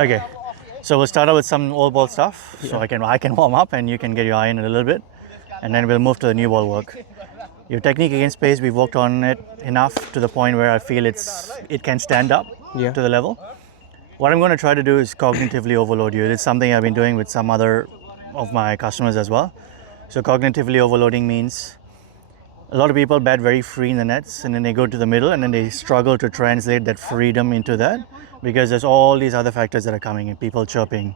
Okay, so we'll start out with some old ball stuff. So I can warm up and you can get your eye in a little bit, and then we'll move to the new ball work. Your technique against pace, we've worked on it enough to the point where I feel it can stand up to the level. What I'm going to try to do is cognitively overload you. It's something I've been doing with some other of my customers as well. So cognitively overloading means a lot of people bat very free in the nets, and then they go to the middle and then they struggle to translate that freedom into that, because there's all these other factors that are coming in. People chirping,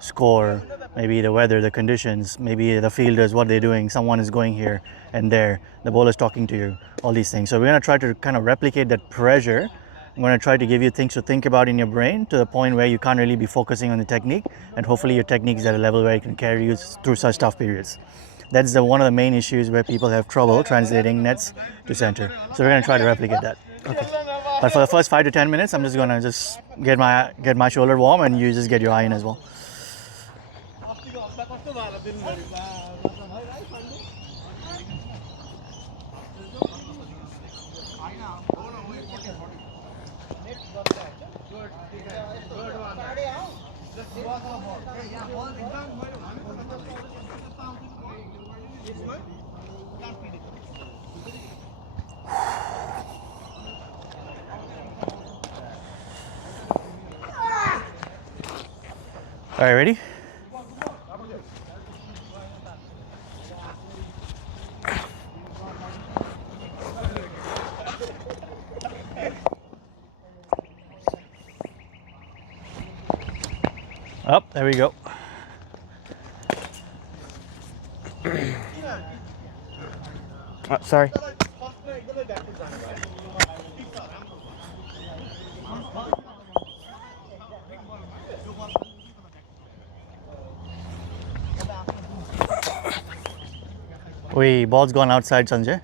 score, maybe the weather, the conditions, maybe the fielders, what they're doing, someone is going here and there, the bowler's talking to you, all these things. So we're going to try to kind of replicate that pressure. I'm going to try to give you things to think about in your brain to the point where you can't really be focusing on the technique, and hopefully your technique is at a level where it can carry you through such tough periods. That's one of the main issues where people have trouble translating nets to center. So we're going to try to replicate that. Okay. But for the first 5 to 10 minutes, I'm just going to get my shoulder warm, and you just get your eye in as well. All right, ready? Up, there we go. Sorry. Wait, ball's gone outside, Sanjay.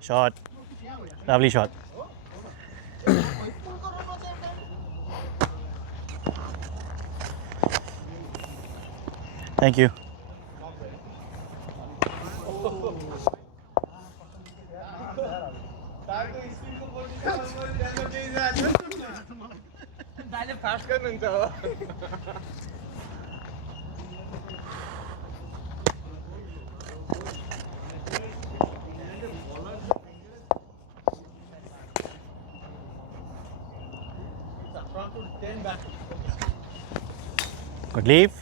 Shot. Lovely shot. Thank you. Good leave.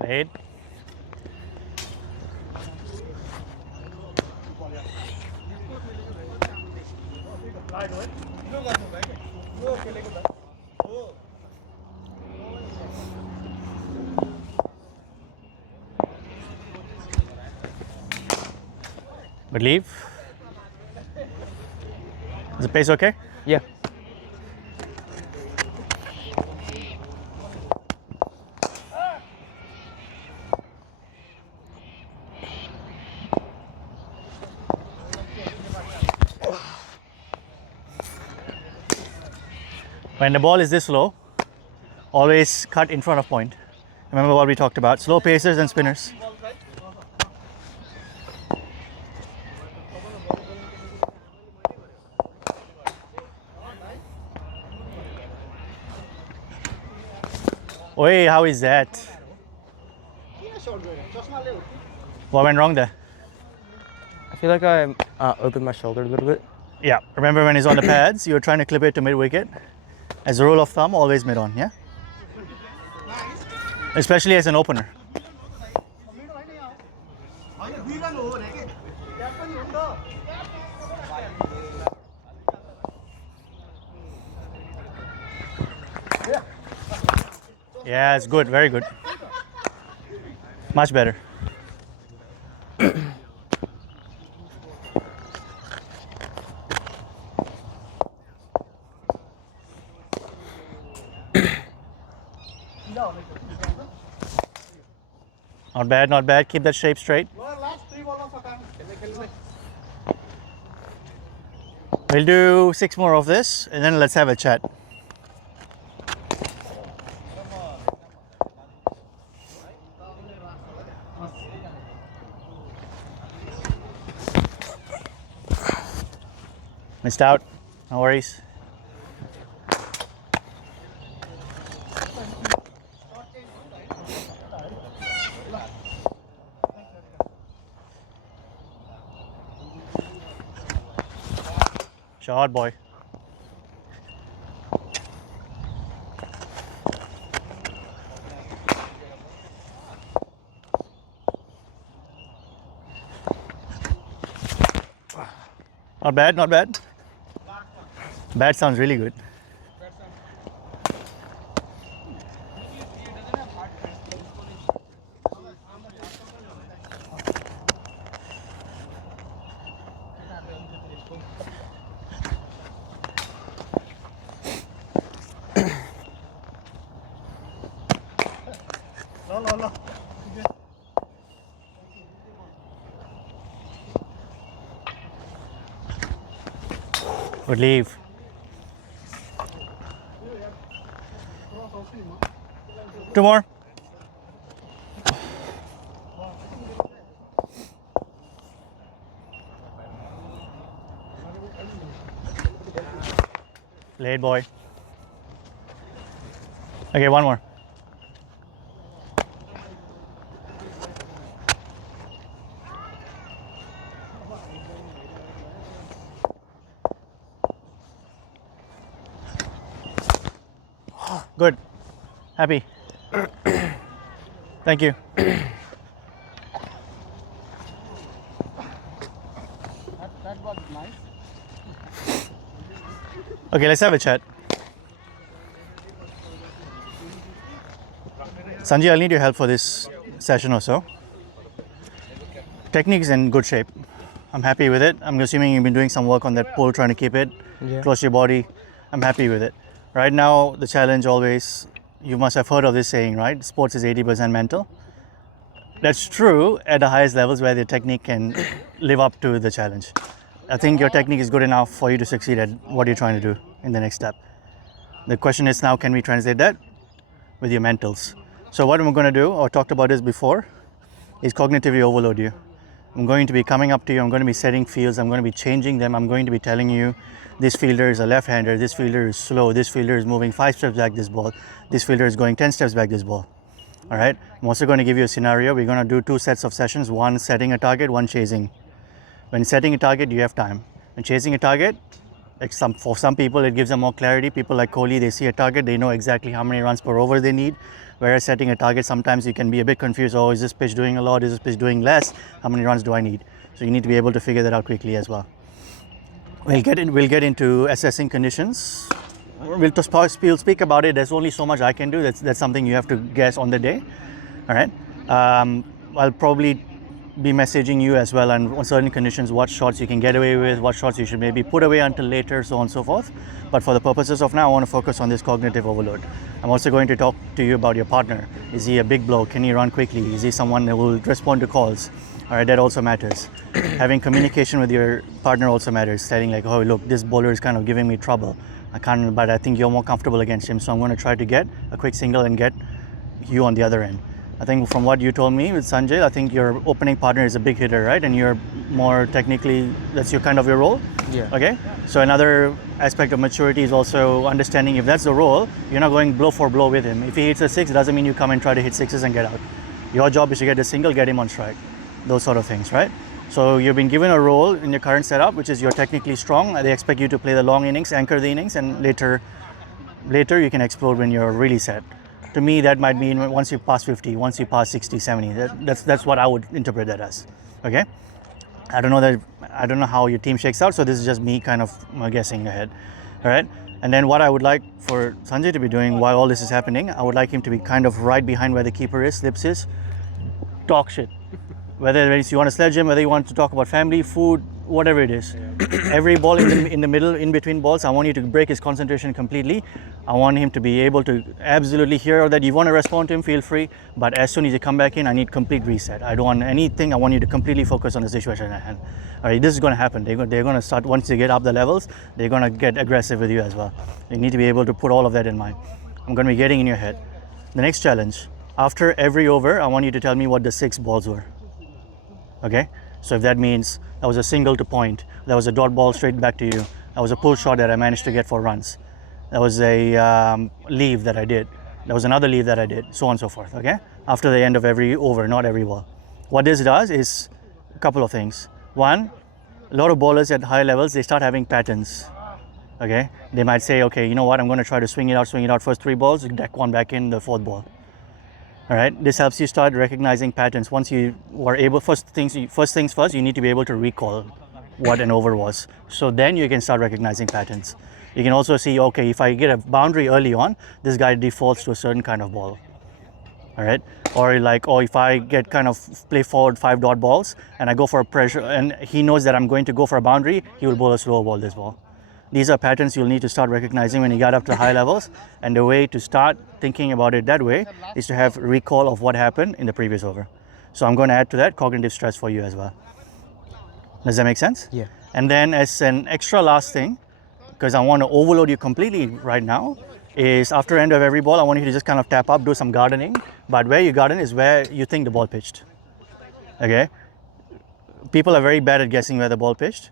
Played. Good leave. Is the pace okay? Yeah. When the ball is this low, always cut in front of point. Remember what we talked about, slow pacers and spinners. Oi, how is that? What went wrong there? I feel like I Open my shoulder a little bit. Yeah, remember when he's on the pads, you're trying to clip it to mid-wicket. As a rule of thumb, always mid-on, yeah? Especially as an opener. Yeah, it's good, very good. Much better. Not bad, not bad. Keep that shape straight. We'll do 6 more of this and then let's have a chat. Missed out. No worries. Shot, boy. Not bad, not bad. Bad sounds really good. Good leave. Two more. Late, boy. Okay, one more. Good. Happy. Thank you. That was nice. Okay, let's have a chat. Sanjay, I'll need your help for this session or so. Technique is in good shape. I'm happy with it. I'm assuming you've been doing some work on that pull, trying to keep it close to your body. I'm happy with it. Right now, the challenge always, you must have heard of this saying, right? Sports is 80% mental. That's true at the highest levels where the technique can live up to the challenge. I think your technique is good enough for you to succeed at what you're trying to do in the next step. The question is now, can we translate that with your mentals? So what I'm going to do, or talked about this before, is cognitively overload you. I'm going to be coming up to you, I'm going to be setting fields, I'm going to be changing them, I'm going to be telling you this fielder is a left-hander, this fielder is slow, this fielder is moving 5 steps back this ball, this fielder is going 10 steps back this ball. All right, I'm also going to give you a scenario. We're going to do 2 sets of sessions, one setting a target, one chasing. When setting a target, you have time. When chasing a target, like for some people, it gives them more clarity. People like Kohli, they see a target, they know exactly how many runs per over they need. Whereas setting a target, sometimes you can be a bit confused. Oh, is this pitch doing a lot? Is this pitch doing less? How many runs do I need? So you need to be able to figure that out quickly as well. We'll get into assessing conditions. We'll speak about it. There's only so much I can do. That's something you have to guess on the day. All right. I'll probably be messaging you as well on certain conditions, what shots you can get away with, what shots you should maybe put away until later, so on and so forth. But for the purposes of now, I want to focus on this cognitive overload. I'm also going to talk to you about your partner. Is he a big bloke? Can he run quickly? Is he someone that will respond to calls? All right, that also matters. Having communication with your partner also matters. Saying like, oh, look, this bowler is kind of giving me trouble. But I think you're more comfortable against him, so I'm going to try to get a quick single and get you on the other end. I think from what you told me with Sanjay, I think your opening partner is a big hitter, right? And you're more technically, that's your kind of your role? Yeah. Okay. So another aspect of maturity is also understanding if that's the role, you're not going blow for blow with him. If he hits a 6, it doesn't mean you come and try to hit 6s and get out. Your job is to get a single, get him on strike. Those sort of things, right? So you've been given a role in your current setup, which is you're technically strong. They expect you to play the long innings, anchor the innings, and later you can explode when you're really set. To me, that might mean once you pass 50, once you pass 60, 70. That's what I would interpret that as. Okay. I don't know how your team shakes out, so this is just me kind of guessing ahead. All right. And then what I would like for Sanjay to be doing while all this is happening, I would like him to be kind of right behind where the keeper is, slips is, talk shit. Whether it's you want to sledge him, whether you want to talk about family, food, whatever it is. Every ball in the middle, in between balls, I want you to break his concentration completely. I want him to be able to absolutely hear that you want to respond to him, feel free. But as soon as you come back in, I need complete reset. I don't want anything. I want you to completely focus on the situation at hand. All right, this is going to happen. They're going to start, once you get up the levels, they're going to get aggressive with you as well. You need to be able to put all of that in mind. I'm going to be getting in your head. The next challenge, after every over, I want you to tell me what the 6 balls were. Okay, so if that means that was a single to point, that was a dot ball straight back to you, that was a pull shot that I managed to get for runs, that was a leave that I did, that was another leave that I did, so on and so forth. Okay, after the end of every over, not every ball. What this does is a couple of things. One, a lot of bowlers at high levels, they start having patterns. Okay, they might say, okay, you know what, I'm going to try to swing it out first 3 balls, deck one back in the 4th ball. All right, this helps you start recognizing patterns. Once you are able, first things first, you need to be able to recall what an over was. So then you can start recognizing patterns. You can also see, okay, if I get a boundary early on, this guy defaults to a certain kind of ball. All right, or if I get kind of play forward 5 dot balls and I go for a pressure and he knows that I'm going to go for a boundary, he will bowl a slow ball this ball. These are patterns you'll need to start recognizing when you get up to high levels, and the way to start thinking about it that way is to have recall of what happened in the previous over. So I'm going to add to that cognitive stress for you as well. Does that make sense? Yeah. And then as an extra last thing, because I want to overload you completely right now, is after end of every ball, I want you to just kind of tap up, do some gardening, but where you garden is where you think the ball pitched. Okay? People are very bad at guessing where the ball pitched.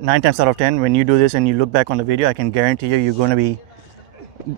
9 times out of 10, when you do this and you look back on the video, I can guarantee you're going to be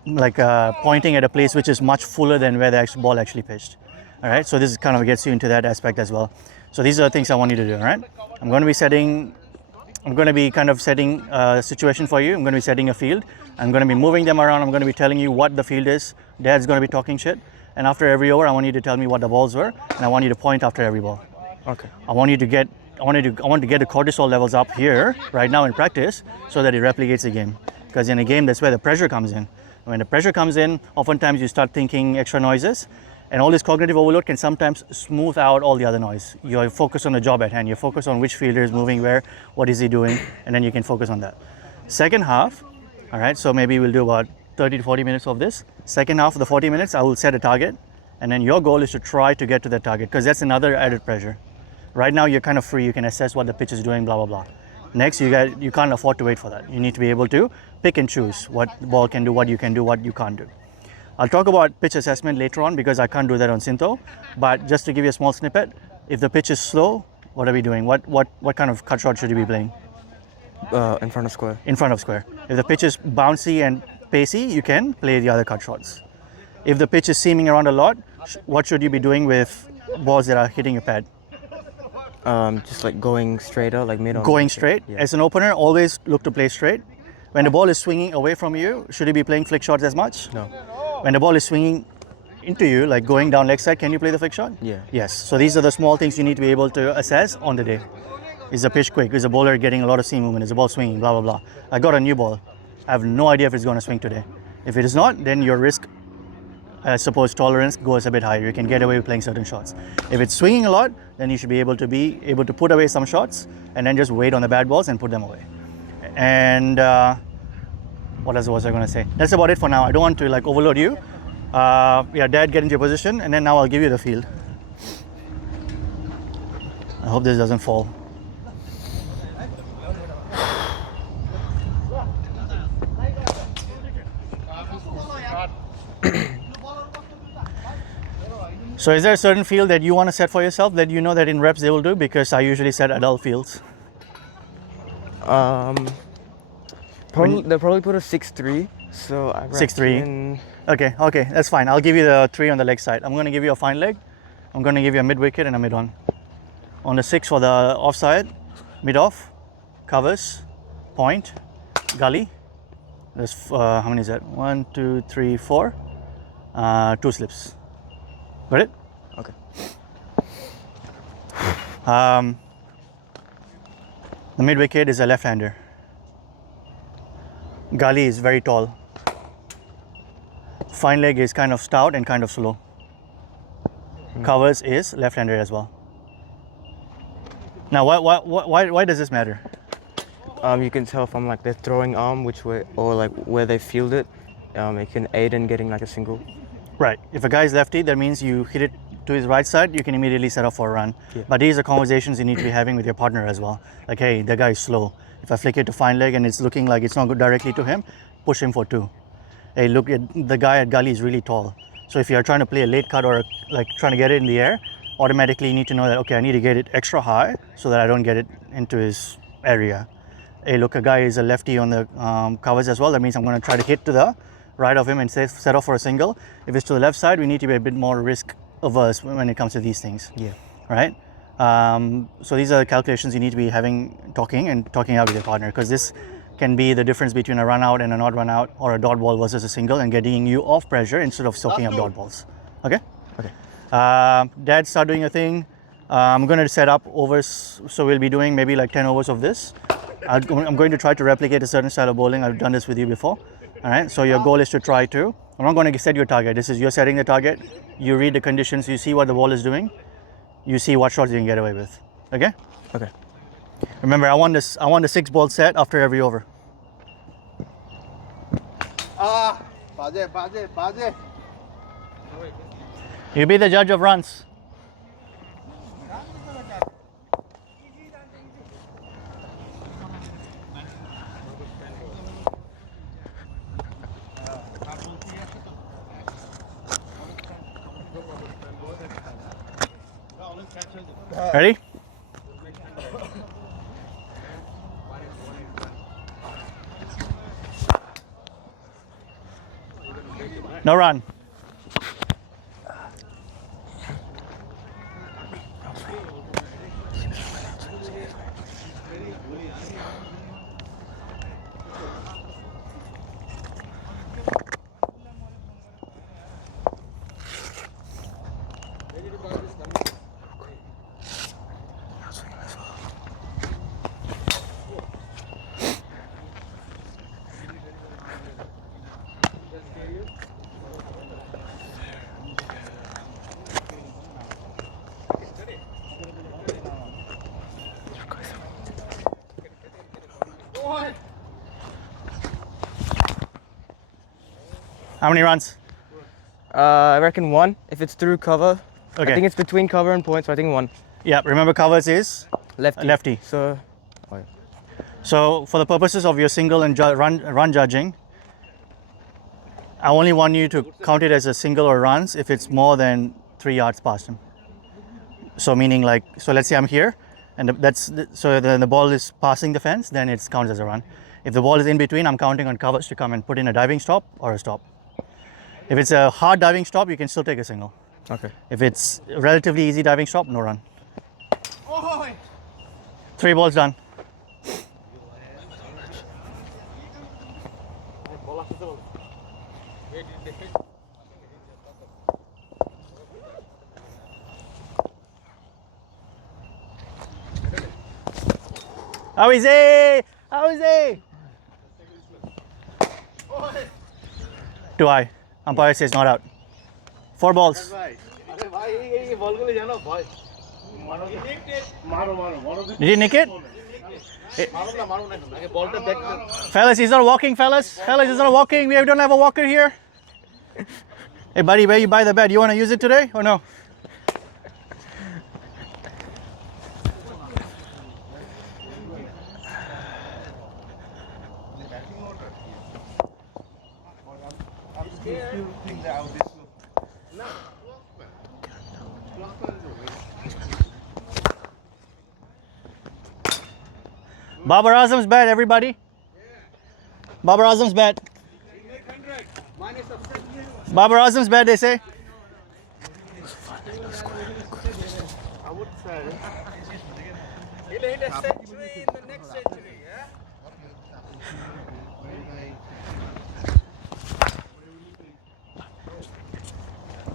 like pointing at a place which is much fuller than where the actual ball actually pitched. All right, so this kind of gets you into that aspect as well. So these are the things I want you to do. All right, I'm going to be kind of setting a situation for you. I'm going to be setting a field. I'm going to be moving them around. I'm going to be telling you what the field is. Dad's going to be talking shit. And after every over, I want you to tell me what the balls were, and I want you to point after every ball. Okay. I want to get the cortisol levels up here right now in practice so that it replicates the game. Because in a game, that's where the pressure comes in. When the pressure comes in, oftentimes you start thinking extra noises, and all this cognitive overload can sometimes smooth out all the other noise. You're focused on the job at hand. You're focused on which fielder is moving where, what is he doing, and then you can focus on that. Second half, all right, so maybe we'll do about 30 to 40 minutes of this. Second half of the 40 minutes, I will set a target, and then your goal is to try to get to that target, because that's another added pressure. Right now, you're kind of free. You can assess what the pitch is doing, blah, blah, blah. Next, you can't afford to wait for that. You need to be able to pick and choose what the ball can do, what you can do, what you can't do. I'll talk about pitch assessment later on because I can't do that on Syntho. But just to give you a small snippet, if the pitch is slow, what are we doing? What kind of cut shot should you be playing? In front of square. In front of square. If the pitch is bouncy and pacey, you can play the other cut shots. If the pitch is seaming around a lot, what should you be doing with balls that are hitting your pad? Just like going straight out, like mid on. Going straight. Yeah. As an opener, always look to play straight. When the ball is swinging away from you, should you be playing flick shots as much? No. When the ball is swinging into you, like going down leg side, can you play the flick shot? Yeah. Yes. So these are the small things you need to be able to assess on the day. Is the pitch quick? Is the bowler getting a lot of seam movement? Is the ball swinging? Blah, blah, blah. I got a new ball. I have no idea if it's going to swing today. If it is not, then your risk, tolerance goes a bit higher. You can get away with playing certain shots. If it's swinging a lot, then you should be able to put away some shots and then just wait on the bad balls and put them away. And what else was I going to say? That's about it for now. I don't want to like overload you. Dad, get into your position, and then now I'll give you the field. I hope this doesn't fall. So is there a certain field that you want to set for yourself that you know that in reps they will do? Because I usually set adult fields. They'll probably put a 6-3. So I 6-3. Okay, that's fine. I'll give you the 3 on the leg side. I'm going to give you a fine leg. I'm going to give you a mid wicket and a mid on. On the 6 for the offside, mid off, covers, point, gully. There's how many is that? 1, 2, 3, 4. 2 slips. Got it? Okay. The mid wicket is a left-hander. Gully is very tall. Fine leg is kind of stout and kind of slow. Covers is left-hander as well. Now, why does this matter? You can tell from like their throwing arm which way, or like where they field it. It can aid in getting like a single. Right. If a guy is lefty, that means you hit it to his right side, you can immediately set off for a run. Yeah. But these are conversations you need to be having with your partner as well. Like, hey, the guy is slow. If I flick it to fine leg and it's looking like it's not good directly to him, push him for 2. Hey, look, the guy at gully is really tall. So if you're trying to play a late cut or like trying to get it in the air, automatically you need to know that, okay, I need to get it extra high so that I don't get it into his area. Hey, look, a guy is a lefty on the covers as well. That means I'm going to try to hit to the right of him and set off for a single. If it's to the left side, we need to be a bit more risk averse when it comes to these things. Yeah. Right? So these are the calculations you need to be talking out with your partner, because this can be the difference between a run out and a not run out, or a dot ball versus a single, and getting you off pressure instead of soaking up dot balls. Okay? Okay. Dad, start doing a thing. I'm going to set up overs, so we'll be doing maybe like 10 overs of this. I'm going to try to replicate a certain style of bowling. I've done this with you before. All right, so your goal is to try to, I'm not going to set your target. This is, you're setting the target. You read the conditions, you see what the ball is doing. You see what shots you can get away with. Okay? Okay. Remember, I want the 6 ball set after every over. Baje. You be the judge of runs. Ready? No run. How many runs? I reckon 1 if it's through cover. Okay. I think it's between cover and point, so I think 1. Yeah, remember covers is Lefty. lefty. So, So for the purposes of your single and run judging, I only want you to count it as a single or runs if it's more than 3 yards past him. So meaning like, so let's say I'm here, and the ball is passing the fence, then it counts as a run. If the ball is in between, I'm counting on covers to come and put in a diving stop or a stop. If it's a hard diving stop, you can still take a single. okay. If it's a relatively easy diving stop, no run. 3 balls done. How is he? How is he? Too high. Umpire says not out. 4 balls. Did he nick it? Fellas, he's not walking, fellas. Fellas, he's not walking. We don't have a walker here. Hey, buddy, where you buy the bat? You want to use it today or no? Babar Azam's bat, everybody. Babar Azam's bat. Babar Azam's bat, they say. I would say a century in the next century, yeah?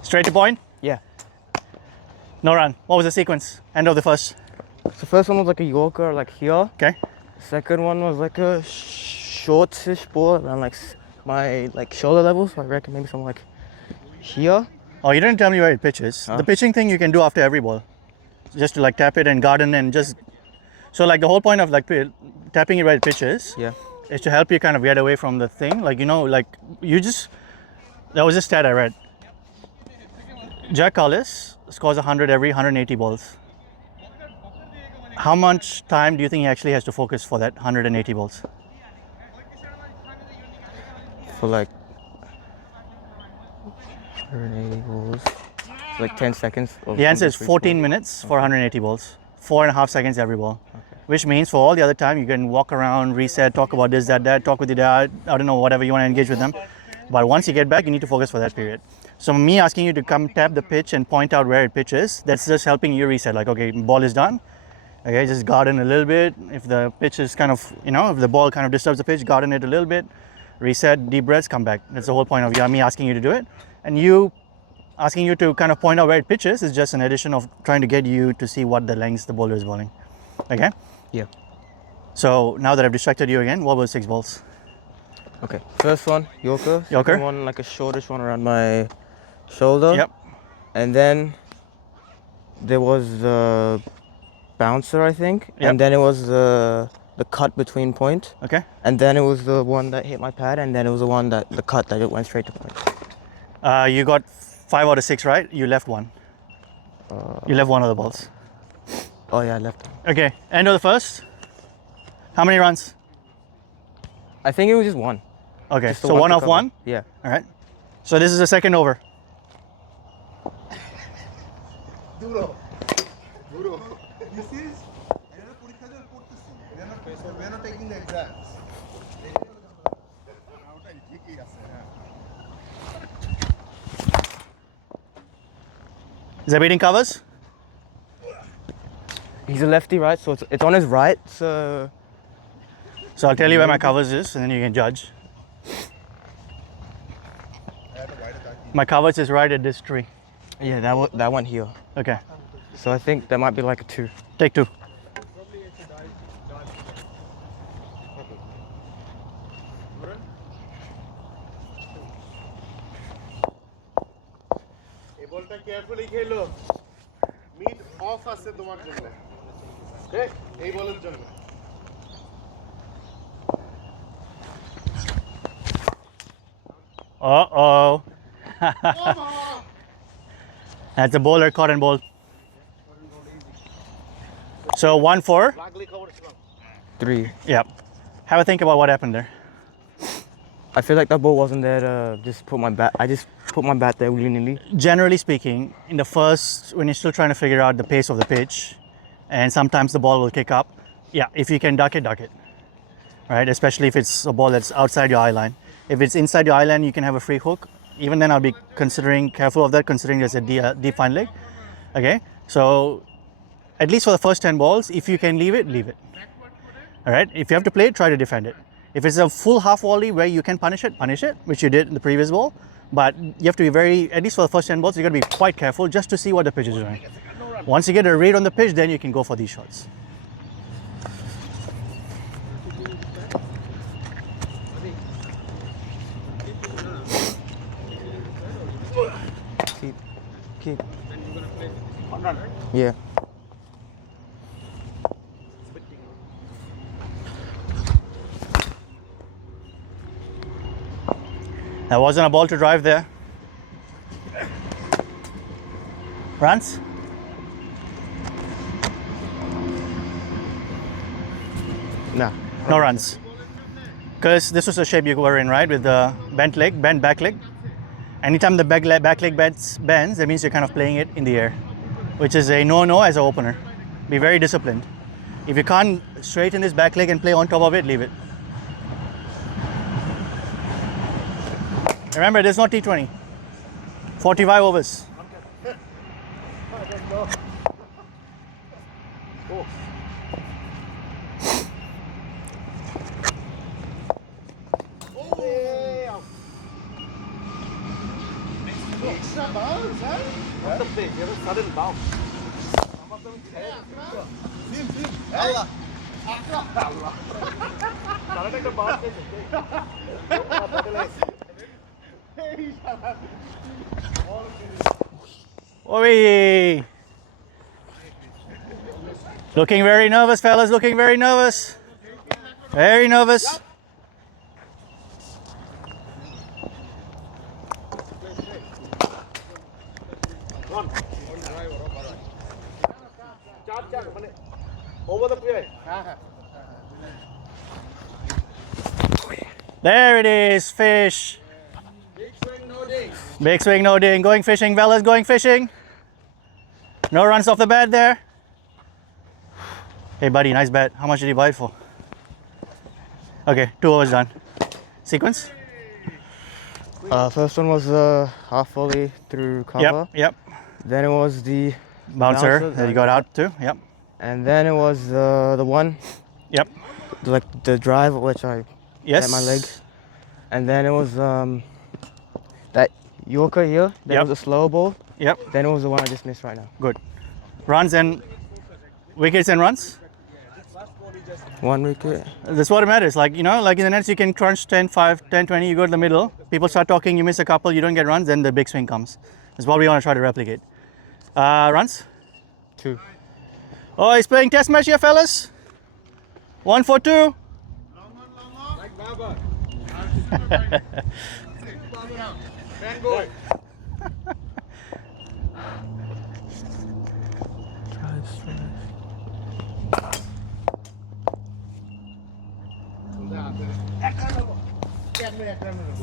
Straight to point. Yeah. No run. What was the sequence? End of the first. So the first one was like a Yorker, like here. Okay. Second one was like a short-ish ball around like my shoulder level. So I reckon maybe something like here. Oh, you didn't tell me where it pitches. Huh? The pitching thing you can do after every ball. Just to like tap it and garden and just. So like the whole point of like tapping it where it pitches Yeah. is to help you kind of get away from the thing. Like, you know, like you just. That was a stat I read. Jack Collis scores 100 every 180 balls. How much time do you think he actually has to focus for that 180 balls? For like 180 balls. Like 10 seconds. The answer is 14 minutes for 180 balls. 4.5 seconds every ball. Which means for all the other time, you can walk around, reset, talk about this, that, talk with your dad, I don't know, whatever you want to engage with them. But once you get back, you need to focus for that period. So me asking you to come tap the pitch and point out where it pitches, that's just helping you reset. Like, okay, ball is done. Okay, just garden a little bit. If the pitch is kind of, you know, if the ball kind of disturbs the pitch, garden it a little bit. Reset, deep breaths, come back. That's the whole point of me asking you to do it. And you asking you to kind of point out where it pitches is just an addition of trying to get you to see what the lengths the bowler is bowling. Okay? Yeah. So now that I've distracted you again, what were 6 balls? Okay. First one, Yorker. Yorker. Second one, like a shortish one around my shoulder. Yep. And then there was the bouncer, I think. Yep. And then it was the cut between point. Okay. And then it was the one that hit my pad. And then it was the one that the cut that it went straight to point. You got 5 out of 6 right. You left one. You left one of the balls. Oh yeah, I left. Okay. End of the first. How many runs? I think it was just one. Okay. Just the So one to off cover. one. Yeah. All right. So this is the second over. Duro. You see this? We are not taking the exams. Is that beating covers? He's a lefty, right? So it's on his right. So So I'll tell you where my covers is and then you can judge. My covers is right at this tree. yeah, that one here. Okay. So I think that might be like a 2. Take 2. এই বলটা carefully খেলো mid of আছে তোমার জন্য ঠিক এই বলের জন্য Uh-oh. That's a bowler caught and bowl. So 1-4. লাগলি খবর ছিল 3. Yep. Have a think about what happened there. I feel like that ball wasn't there to just put my bat. I just put my bat there willy-nilly. Generally speaking, in the first, when you're still trying to figure out the pace of the pitch, and sometimes the ball will kick up, yeah, if you can duck it, right? Especially if it's a ball that's outside your eye line. If it's inside your eye line, you can have a free hook. Even then, I'll be careful of that, considering there's a deep fine leg. Okay, so at least for the first 10 balls, if you can leave it, leave it. All right, if you have to play it, try to defend it. If it's a full half volley where you can punish it, which you did in the previous ball. But you have to be at least for the first 10 balls, you got to be quite careful just to see what the pitch is doing. Once you get a read on the pitch, then you can go for these shots. Keep. Yeah. That wasn't a ball to drive there. Runs? Nah. No runs. Because this was the shape you were in, right? With the bent back leg. Anytime the back leg bends, that means you're kind of playing it in the air, which is a no-no as an opener. Be very disciplined. If you can't straighten this back leg and play on top of it, leave it. Remember, there's no T20. 45 overs. bounce, huh? What's the play? You have a sudden bounce. Allah. Sudden the bounce. Oi! Looking very nervous, fellas. Looking very nervous. Very nervous. Over the play. There it is, fish. Big swing, no ding. Big swing, no ding. Going fishing, fellas. Going fishing. No runs off the bat there. Hey, buddy, nice bat. How much did you buy it for? Okay, 2 overs done. Sequence? First one was half volley through cover. Yep, yep. Then it was the Bouncer that you got out too. Yep, and then it was the one, yep. like the drive, which I Yes. hit my leg. And then it was that Yorker here. Then Yep. it was a slow ball. Yep, Then it was the one I just missed right now. good. Runs and wickets and runs. 1 wicket. That's what it matters. Like, you know, like in the nets, you can crunch 10, 5, 10, 20, you go to the middle. People start talking, you miss a couple, you don't get runs, then the big swing comes. That's what we want to try to replicate. Runs? 2. Oh, he's playing test match here, fellas. 1 for 2. Like Baba. Man go.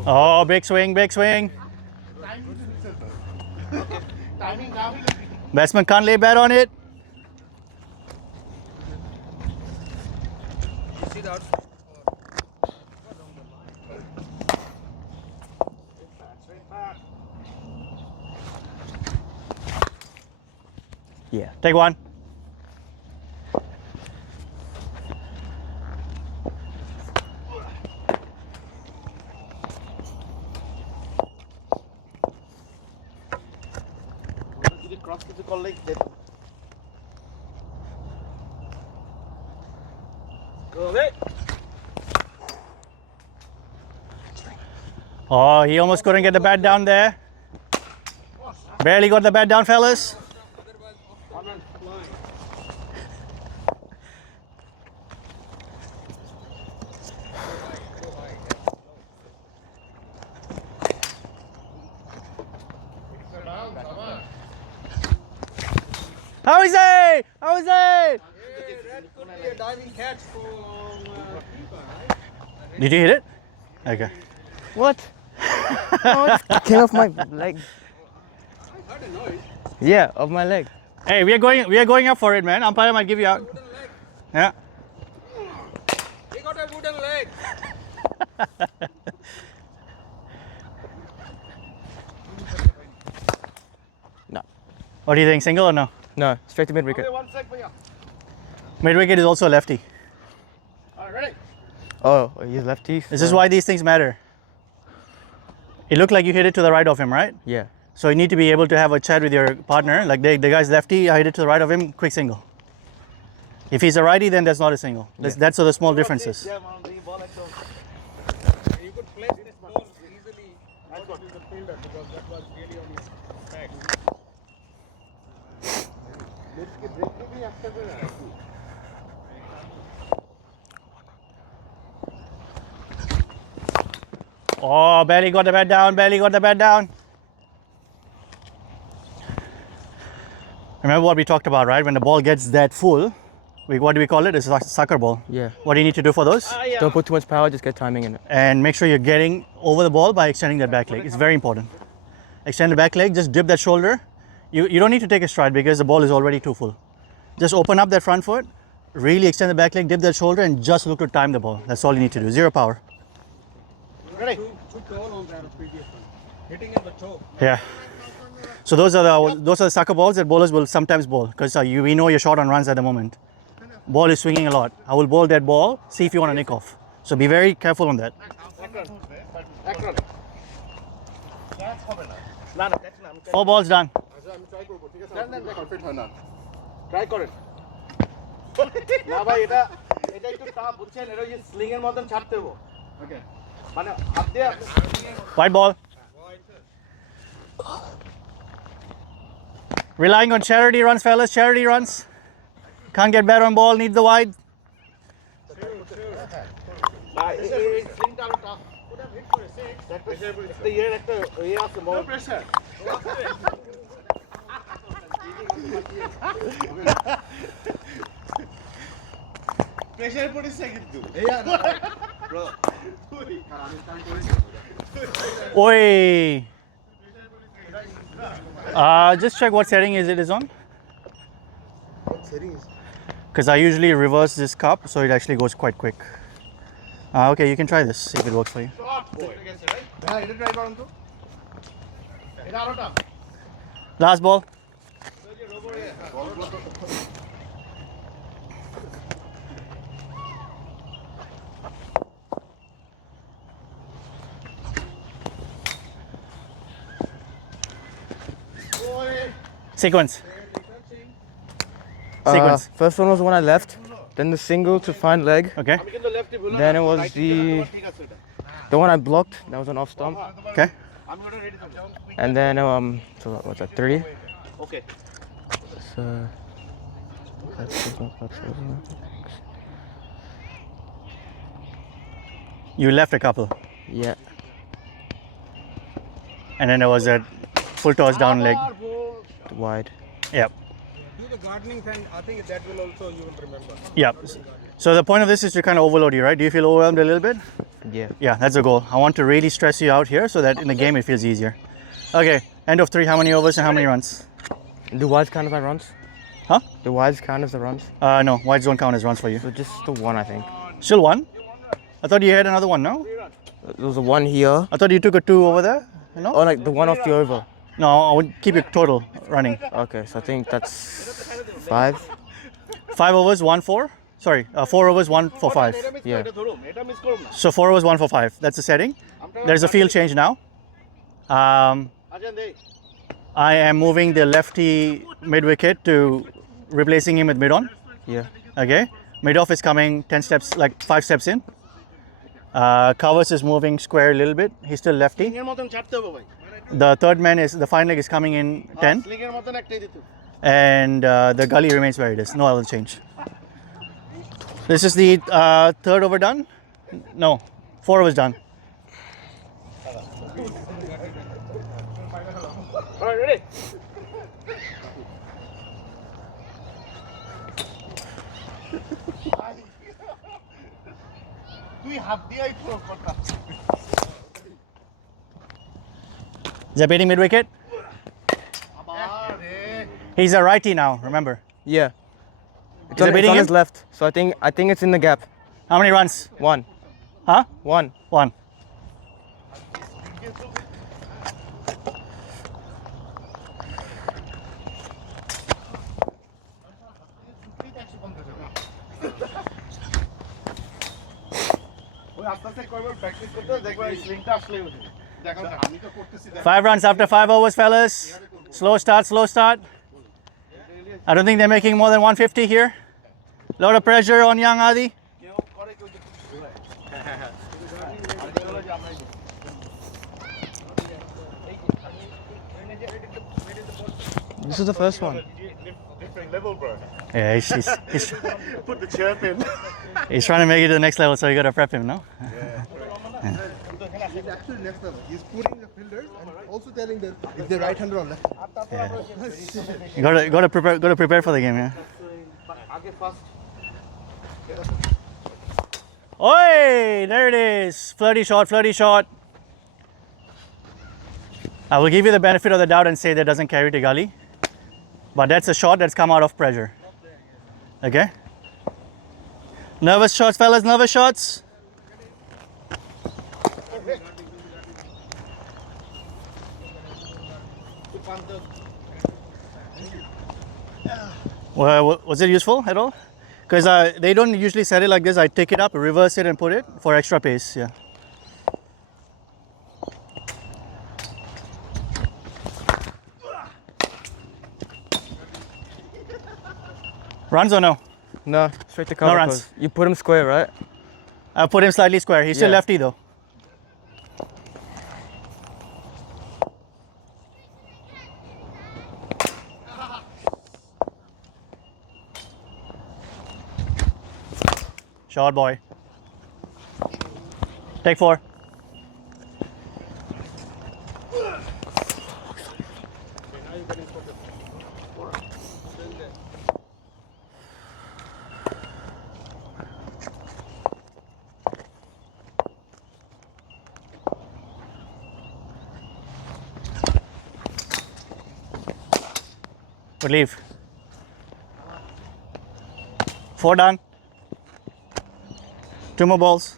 Oh, big swing, big swing. Batsman can't lay bat on it. You see that? Yeah. Take 1. Cross physical leg. Go away. Oh, he almost couldn't get the bat down there. Barely got the bat down, fellas. How is it? How is it? Hey, that could be a diving catch from keeper, right? Did you hit it? Okay. What? No, it just came off my leg. I heard a noise. Yeah, of my leg. Hey, we are going up for it, man. Umpire might give you out. Wooden leg. Yeah. He got a wooden leg. No. What do you think? Single or no? No, straight to mid wicket. Okay, 1 sec, bhaiya. Mid wicket is also a lefty. All right, ready? Oh, he's lefty. This is why these things matter. It looked like you hit it to the right of him, right? Yeah. So you need to be able to have a chat with your partner. Like the guy's lefty, I hit it to the right of him, quick single. If he's a righty, then that's not a single. That's the small differences. Yeah, man, the ball action. You could place this ball easily. I got the fielder because that was really on his back. Oh, barely got the bat down, barely got the bat down. Remember what we talked about, right? When the ball gets that full, what do we call it? It's a sucker ball. Yeah. What do you need to do for those? Don't put too much power, just get timing in it. And make sure you're getting over the ball by extending that back leg. It's very important. Extend the back leg, just dip that shoulder. You don't need to take a stride because the ball is already too full. Just open up that front foot, really extend the back leg, dip that shoulder, and just look to time the ball. That's all you need to do. Zero power. Ready? Too tall on that previous one. Hitting in the toe. Yeah. So those are the sucker balls that bowlers will sometimes bowl because we know you're short on runs at the moment. Ball is swinging a lot. I will bowl that ball, see if you want to nick off. So be very careful on that. Akron. Catch হবে না না না catch না আমি 4 balls done. আচ্ছা আমি try করব ঠিক আছে না পারফেক্ট হয় না ট্রাই করেন না ভাই এটা এটা একটু টাফ বুঝছেন এটা যে স্লিং এর মতন ছাড়তে হবে ওকে মানে হাত দিয়ে White ball. Relying on charity runs, fellas. Charity runs. Can't get better on ball. Need the wide. ভাই এই স্লিংটা আরো টাফ ওটা হিট করে সে এর একটা ইয়ে আছে বল প্রেসার প্রেসার পড়ছে কিন্তু এই bro Oi. Just check what setting is it is on. settings Because I usually reverse this cup so it actually goes quite quick. Okay, you can try this, see if it works for you. হ্যাঁ এটা try করুন তো এটা আরো tough Last ball. Sequence. Sequence. First one was when I left, then the single to find leg, Okay. আমি কিন্তু লেফটে ভুল then it was ঠিক আছে এটা the one I blocked, that was an off stump, Okay. আমি ওটা ready থাকি and then so what's that, 3? Okay So, You left a couple. yeah. And then there was that full toss down leg. Wide. Yep. Do the gardening thing. I think that will also you will remember. Yep. So the point of this is to kind of overload you, right? Do you feel overwhelmed a little bit? Yeah. Yeah, that's the goal. I want to really stress you out here so that in the game it feels easier. Okay, end of 3, how many overs and how many runs? Do wides count as my runs? Huh? Do wides count as the runs? No, wides don't count as runs for you. So just the one, I think. Still one? I thought you had another one, no? There was a one here. I thought you took a 2 over there, no? Oh, like the one off the over. No, I would keep it total running. Okay, so I think that's 5. 5 overs, 1 4. Sorry, 4 overs, 1 for 5. Yeah. এটা ধরুন এটা miss করুন না So 4 overs, 1 for 5. That's the setting. There's a field change now. আজান দেই I am moving the lefty mid wicket to replacing him with mid on. Yeah. Okay, mid off is coming 10 steps, like 5 steps in. Covers is moving square a little bit. He's still lefty. Sling এর মতন ছাড়তে হবে ভাই The third man is the fine leg is coming in 10, sling এর মতন একটাই দিতে and the gully remains where it is. No other change. This is the third over done. No, 4 overs done. Alright ready তুই হাত দিয়েই throw করতা Is that beating mid wicket? আরে He's a righty now. Remember. Yeah. It's it on, it's beating on him? his left, so I think it's in the gap. How many runs? 1. Huh? 1. 1. ওই আস্তে আস্তে কয়বার practice করতে দেখবা এই স্লিংটা আসলে উঠে দেখো আমি তো করতেছি 5 runs after 5 overs, fellas. Slow start, slow start. I don't think they're making more than 150 here. Lot of pressure on young Adi. কেউ করে কেউ This is the first one. different level bro Yeah, put the chair in he's trying to make it to the next level, so you got to prep him, no? He's actually next level. He's putting the fielders and also telling them if they're right-hander or left. You got to prepare for the game, yeah. আগে first Oi, there it is. Flirty shot, flirty shot. I will give you the benefit of the doubt and say that doesn't carry to gully. But that's a shot that's come out of pressure. Okay? Nervous shots, fellas, nervous shots. Well, was it useful at all? Because they don't usually set it like this. I take it up, reverse it, and put it for extra pace. Yeah. Runs or no? No, straight to cover. runs. 'cause you put him square, right? I put him slightly square. He's still Yeah. lefty though. Short boy. Take 4. Good leave. 4 done. 2 more balls.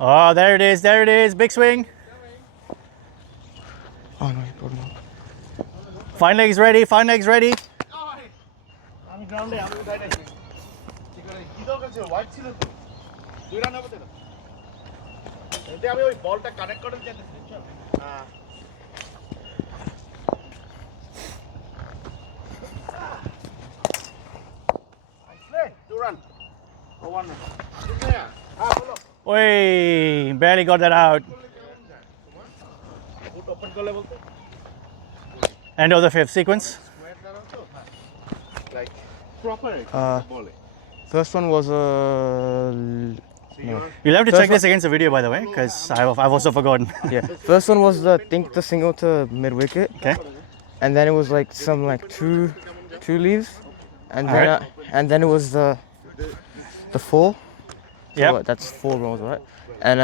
Oh, there it is. There it is. Big swing. Oh no, you brought him up. Fine legs ready. Fine legs ready. আমি গ্রাউন্ডে আমি উঠাই নাই ঠিক আছে কি দরকার ছিল হোয়াইট ছিল তো 2 রান হবে তো এটা আমি ওই বলটা কানেক্ট করতে চাইতেছি বুঝছো হ্যাঁ আইসলে 2 রান ও 1 রান হ্যাঁ বলো Oi, barely got that out. Boot open করলে বলতে End of the 5th sequence. Like proper বলে First one was You'll have to First check this against the video, by the way, because I've also forgotten. yeah. First one was the think the single to mid wicket, Okay. and then it was like some like two leaves, and then Alright. and then it was the 4. So Yep. what, that's 4 balls, right? And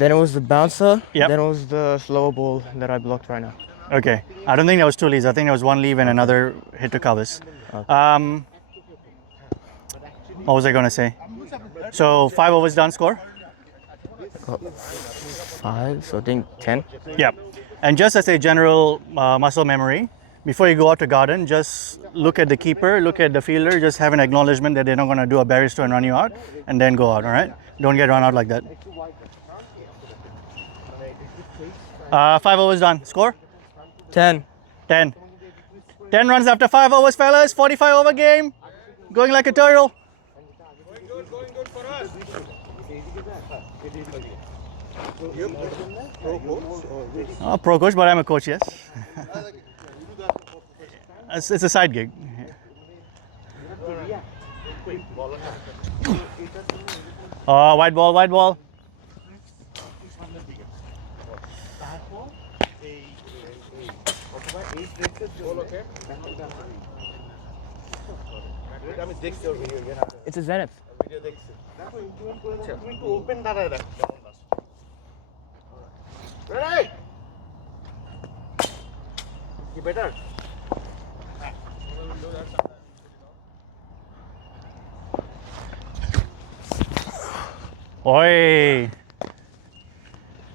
then it was the bouncer. Yep. Then it was the slower ball that I blocked right now. Okay. I don't think there was 2 leaves. I think there was 1 leave and another hit to covers. What was I going to say? So 5 overs done score? 5, so I think 10. Yep. And just as a general muscle memory, before you go out to garden, just look at the keeper, look at the fielder, just have an acknowledgement that they're not going to do a barrister and run you out, and then go out, all right? Don't get run out like that. 5 overs done. Score? 10. 10. 10 runs after 5 overs, fellas. 45 over game. Going like a turtle. Going good for us. Oh, pro coach, but I'm a coach, yes. It's a side gig. Oh, white ball, white ball. আমি দেখছি ওর video It's a zenith. Video দেখছি দেখো implement করে দাও তুমি একটু open দাঁড়ায় রাখ রেডি কি better Oi.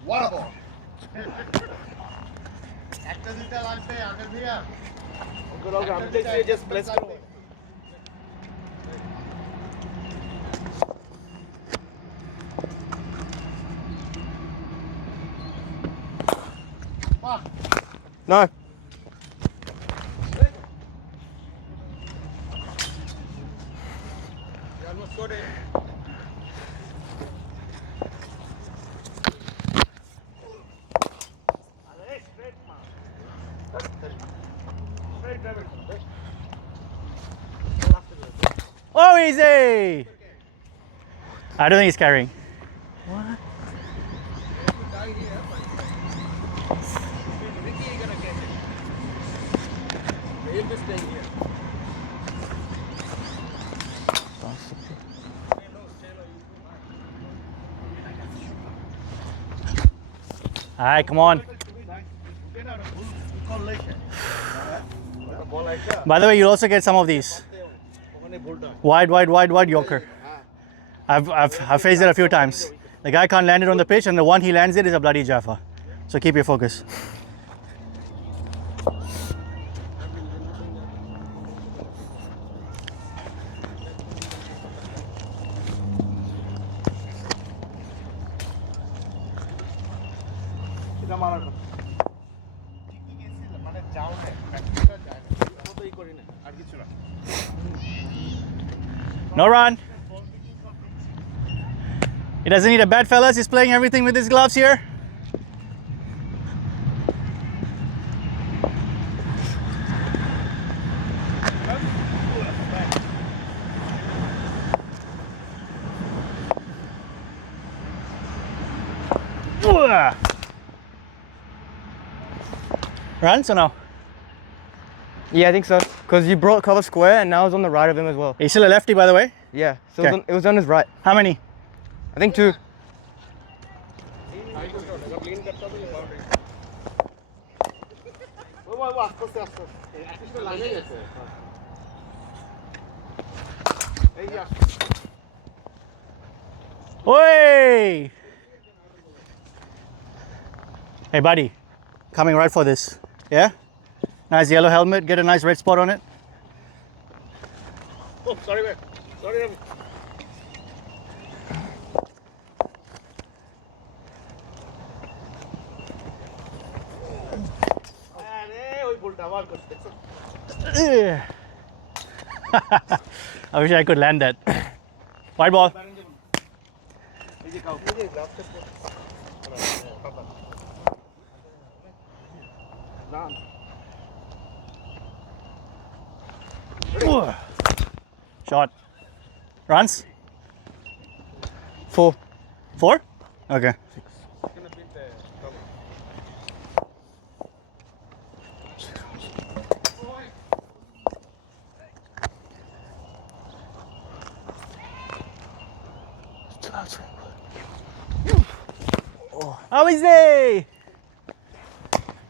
What a ball! একটা দুইটা লাগবে আগের ভাইয়া ওগুলো আমি দেখছি জাস্ট প্লেস করব No. You almost got it. Oh, easy. I don't think he's carrying. Ricky gonna get it. He'll be staying here. All right, come on. By the way, you'll also get some of these. Wide, wide, wide, wide Yorker. I've faced it a few times. The guy can't land it on the pitch, and the one he lands it is a bloody Jaffa. So keep your focus. মারার কথা মানে যাও না প্র্যাকটিসটা যায় না মতই করি না আর কিছু না No run. He doesn't need a bat, fellas. He's playing everything with his gloves here. Runs or no? Yeah, I think so. Because you brought cover square and now it's on the right of him as well. He's still a lefty, by the way. Yeah, so Okay. it was on his right. How many? I think 2. ও আস্তে আস্তে অ্যাসিস্টটা লাগে গেছে এই যে Oi! Hey, buddy. Coming right for this. Yeah? Nice yellow helmet. Get a nice red spot on it. ও sorry ভাই sorry Rabi আরে ওই বলটা আবার করতে I wish I could land that. White ball. এই যে কাউ এই যে গ্লাভসটা না Shot. Runs? 4. 4? Okay. How is he?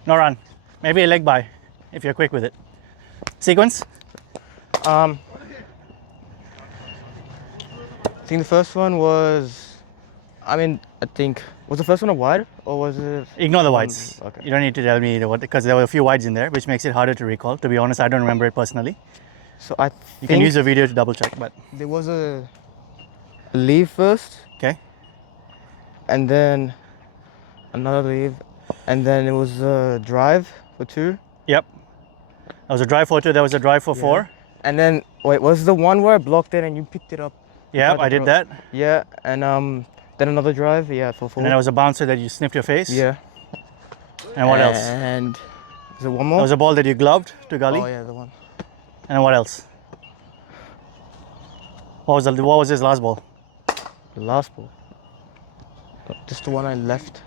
No run. Maybe a leg by if you're quick with it. Sequence? I think the first one was, was the first one a wide or was it? Ignore the wides. Okay. You don't need to tell me what, because there were a few wides in there, which makes it harder to recall. To be honest, I don't remember it personally. So I You think can use the video to double check, but there was a leave first okay. and then another leave and then it was a drive for 2. Yep. There was a drive for 2, there was a drive for 4. And then, wait, was the one where I blocked it and you picked it up? Yep, tried to I did throw- that. Yeah, and then another drive, yeah, for 4. And then there was a bouncer that you sniffed your face. Yeah. And what else? And is there one There more? was a ball that you gloved to gully. Oh yeah, the one. And what else? What was his last ball? The last ball. Just the one I left.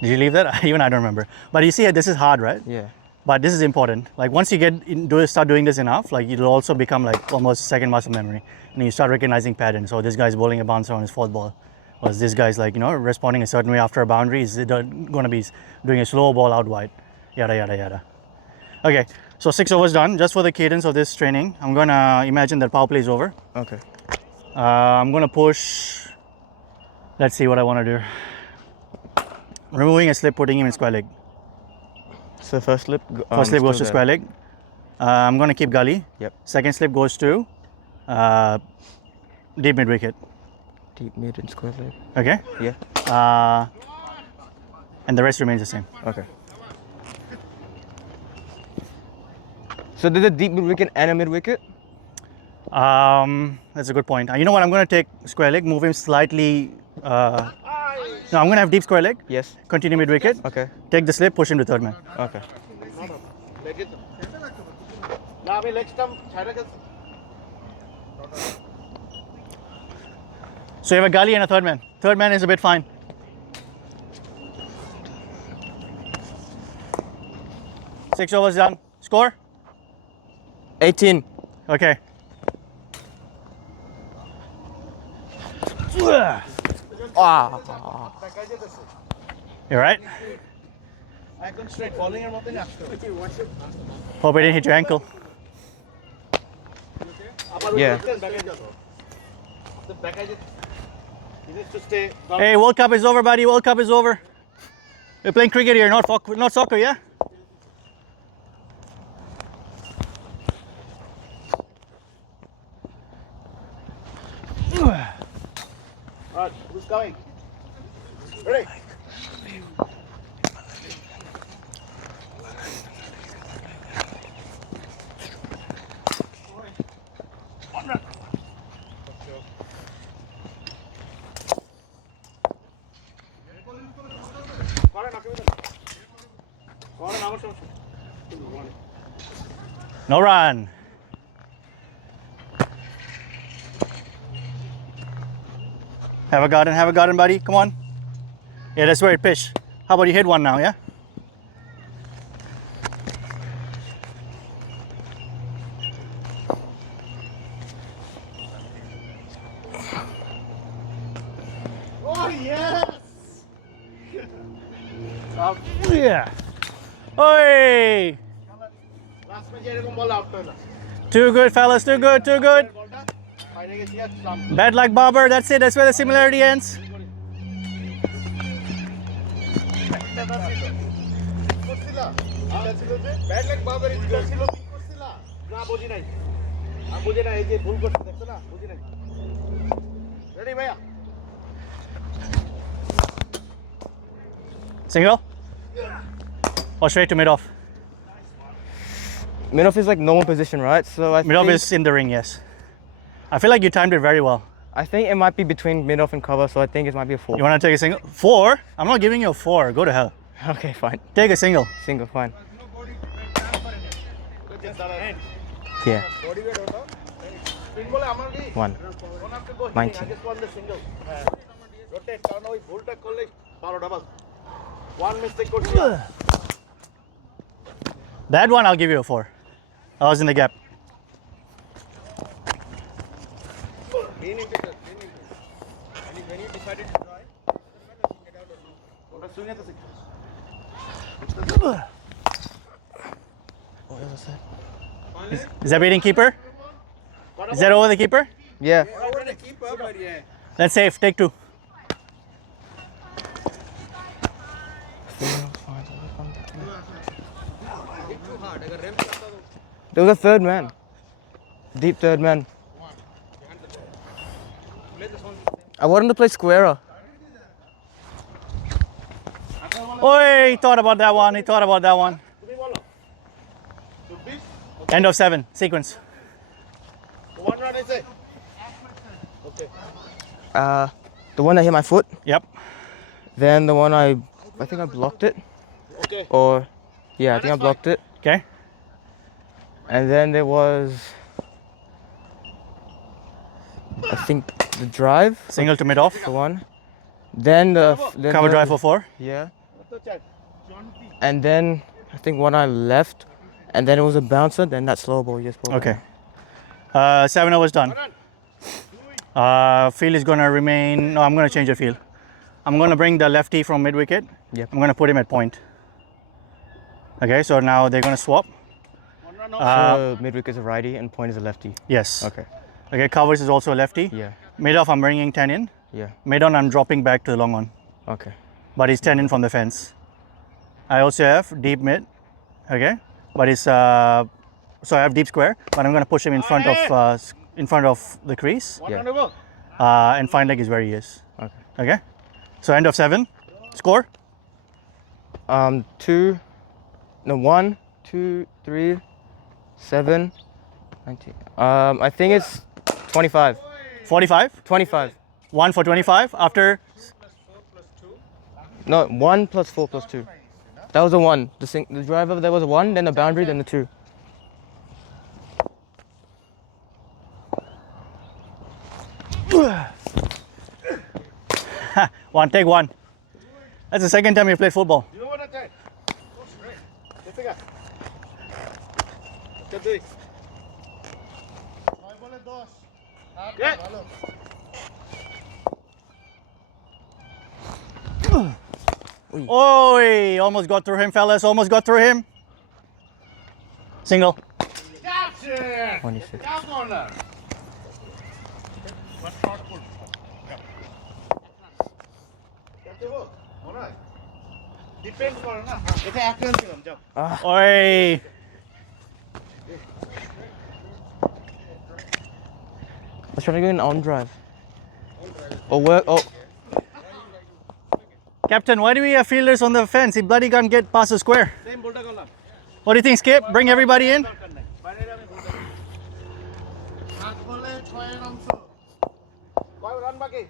Did you leave that? Even I don't remember. But you see, this is hard, right? Yeah. But this is important. Like once you start doing this enough, like it'll also become like almost second muscle memory, and you start recognizing patterns. So this guy's bowling a bouncer on his 4th ball, or this guy's like responding a certain way after a boundary. Is going to be doing a slow ball out wide, yada yada yada. Okay, so 6 overs done. Just for the cadence of this training, I'm gonna imagine that power play is over. Okay. I'm gonna push. Let's see what I want to do. Removing a slip, putting him in square leg. So first slip. First slip goes to still square leg. I'm going to keep gully. Yep. Second slip goes to deep mid wicket. Deep mid and square leg. Okay. Yeah. And the rest remains the same. Okay. So did a deep mid wicket and a mid wicket? That's a good point. You know what? I'm going to take square leg, move him slightly. No, I'm going to have deep square leg. Yes. Continue mid wicket. Okay. Take the slip, push him to third man. Okay. লেগে তো না আমি leg stump ছাড়া গেছি So you have a gully and a third man. Third man is a bit fine. Six overs done. Score? 18. Okay. দেখাই যেতেছে You right? একদম straight bowling এর মতই আসছে Hope I didn't hit your ankle. আবার Yeah. দেখাই যেত দেখাই যেত He needs to stay Hey, World Cup is over, buddy. World Cup is over. We're playing cricket here, not soccer, yeah? Alright, who's coming? Ready? No run. Have a garden, buddy. Come on. Yeah, that's where it pitched. How about you hit one now, yeah? Oh yes! Yeah. Oi! Last match এরকম ball out হলো। Too good, fellas. Too good, too good. বলটা বাইরে গেছি আর stump. Bad luck, Barber. That's it. That's where the similarity ends. করছিলা? এটা ছিল যে bad luck বাবার এটা ছিল কি করছিলা? না বুঝি নাই। আমি বুঝি না এই যে ভুল করতে দেখছো না? বুঝি নাই। রেডি ভাইয়া? Single? Or straight to mid-off? Mid-off is like normal position, right? So I Mid-off think, is in the ring, yes. I feel like you timed it very well. I think it might be between mid-off and cover, so I think it might be a 4. You want to take a single? 4? I'm not giving you a 4. Go to hell. Okay, fine. Take a single. Single, fine. Yeah. Body weight ওটা। তিন বলে আমার কি? 1. Don't have to go. 19. I just want the single. Rotate কারণ ওই ভুলটা করলে 12টা বাস। One mistake করছিলা। That one, I'll give you a 4. I was in the gap. When you decided to try, ওটা সুইং এ তো শিখ। What was that? Is that beating keeper? Is that over the keeper? Yeah. I want to keep up, but yeah. That's safe. Take 2. Too hard. अगर RAM करता तो There was a third man. Deep third man. I want him to play squarer. Oh, he thought about that one. He thought about that one. তুমি বলো। 24 End of 7. Sequence. one run is it? Okay. The one that hit my foot. Yep. Then the one I think I blocked it. Okay. Or yeah, I think I blocked it. Okay. And then there was I think the drive Single to mid-off. for one. Then then Cover the- drive for 4. Yeah. তো চাই। And then I think one I left, and then it was a bouncer. Then that slow ball just brought. Okay. 7 overs done. Field is going to remain. No, I'm going to change the field. I'm going to bring the lefty from mid wicket. Yep. I'm going to put him at point. Okay, so now they're going to swap. One run off. So midwick is a righty and point is a lefty. Yes. Okay. Okay, covers is also a lefty. Yeah. Mid off, I'm bringing 10 in. Yeah. Mid on, I'm dropping back to the long on. Okay. But he's 10 in from the fence. I also have deep mid. Okay, but it's so I have deep square, but I'm going to push him in front of the crease. One Yeah. run over. And find leg is where he is. Okay. Okay, so end of 7. Score. 1, 2, 3, 7, 19. I think it's 25. 45. 25. 1 for 25 after. No, 1 plus 4 plus 2. That was a 1. The driver there was a 1, then the boundary, then the 2. One, take 1. That's the second time you played football. You know what I said? দেখতে গা। আচ্ছা দুই। 9 বলে 10। হ্যাঁ ভালো। Oi! Almost got through him, fellas. Almost got through him. Single. Gotcha! 26. Down corner. মনে হয় depend করে না এটা এক রান ছিলাম যাও Oi! I was trying to go an on drive. Or work. Oh, Captain, why do we have fielders on the fence? He bloody can't get past the square. Same বলটা করলাম What do you think, Skip? Bring everybody in? দরকার নাই বাইরে আমি বলতে 7 বলে 6 এর অংশ কয় রান বাকি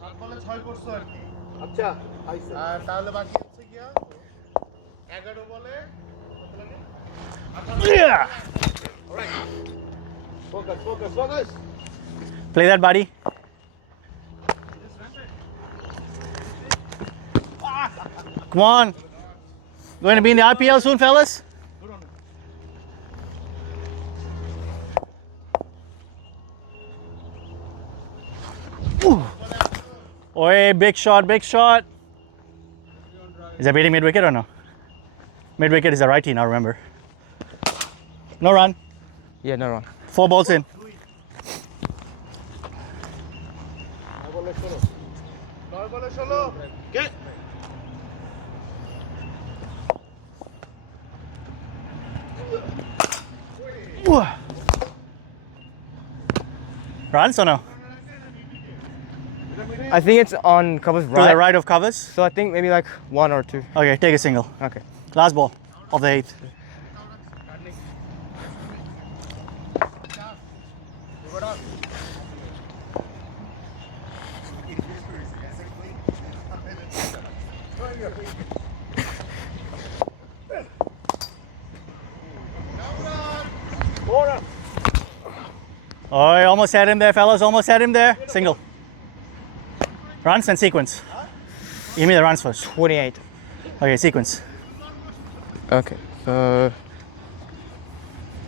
7 বলে 6 করছো আর কি আচ্ছা আইছে আর তাহলে বাকি হচ্ছে কি 11 বলে কত লাগে Yeah! Focus, focus, focus. Play that, buddy. Come on. Going to be in the IPL soon, fellas? Ooh. Oi, big shot, big shot. Is that beating mid wicket or no? Mid wicket is the righty now, remember. No run. Yeah, no run. 4 balls in. Get. Ooh. Runs or no? I think it's on covers To right. the right of covers. So I think maybe like 1 or 2. Okay, take a single. Okay. Last ball of the 8th. Oh, I almost had him there, fellas. Almost had him there. Single. Runs and sequence. Give me the runs first. 28. Okay, sequence. Okay. So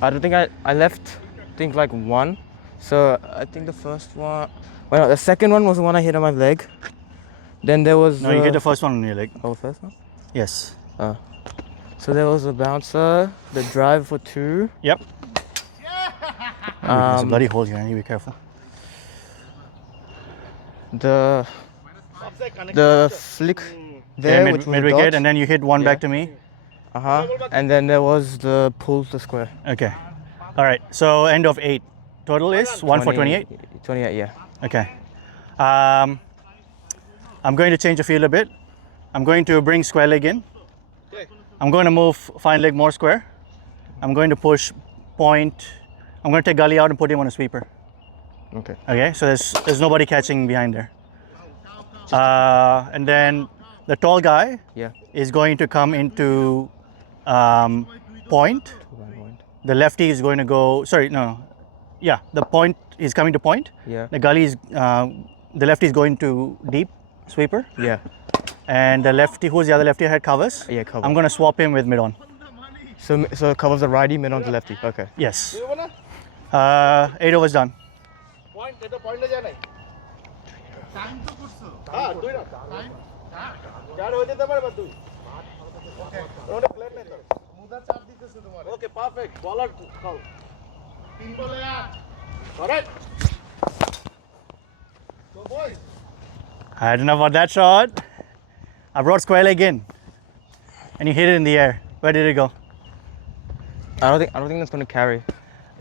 I don't think I left. I think like 1. So I think the first one. Well, no, the second one was the one I hit on my leg. Then there was. No, you hit the first one on your leg. Oh, first one. Yes. So there was a bouncer, the drive for 2. Yep. There's a bloody hole here. I need to be careful. The flick Yeah, there, which was mid a wicket, dot. and then you hit one back to me. And then there was the pull to square. Okay. All right. So end of 8. Total is 1 for 28. 28, yeah. Okay. I'm going to change the field a bit. I'm going to bring square leg in. I'm going to move fine leg more square. I'm going to push point. I'm going to take gully out and put him on a sweeper. Okay. Okay. So there's nobody catching behind there. And then the tall guy Yeah. is going to come into point. 1 point. The lefty is going to go. Sorry, no. Yeah, the point is coming to point. Yeah. The gully is the lefty is going to deep sweeper, Yeah. and the lefty, who's the other lefty head covers. Yeah, cover. I'm going to swap him with mid on. So it covers the righty, mid on the lefty. Okay. Yes. 8 overs done. Point, এটা পয়েন্টে যায় নাই। হ্যাঁ, 2 run. 4 হয়ে যেতে পারে বা 2। ওকে। ওটা প্লেন নাই তো। মুদা চাপ দিতেছে তোমার। ওকে, পারফেক্ট। বলার কল। 3 বলে 8। Correct. So boys, I don't know about that shot. I brought square leg in, and you hit it in the air. Where did it go? I don't think that's gonna carry.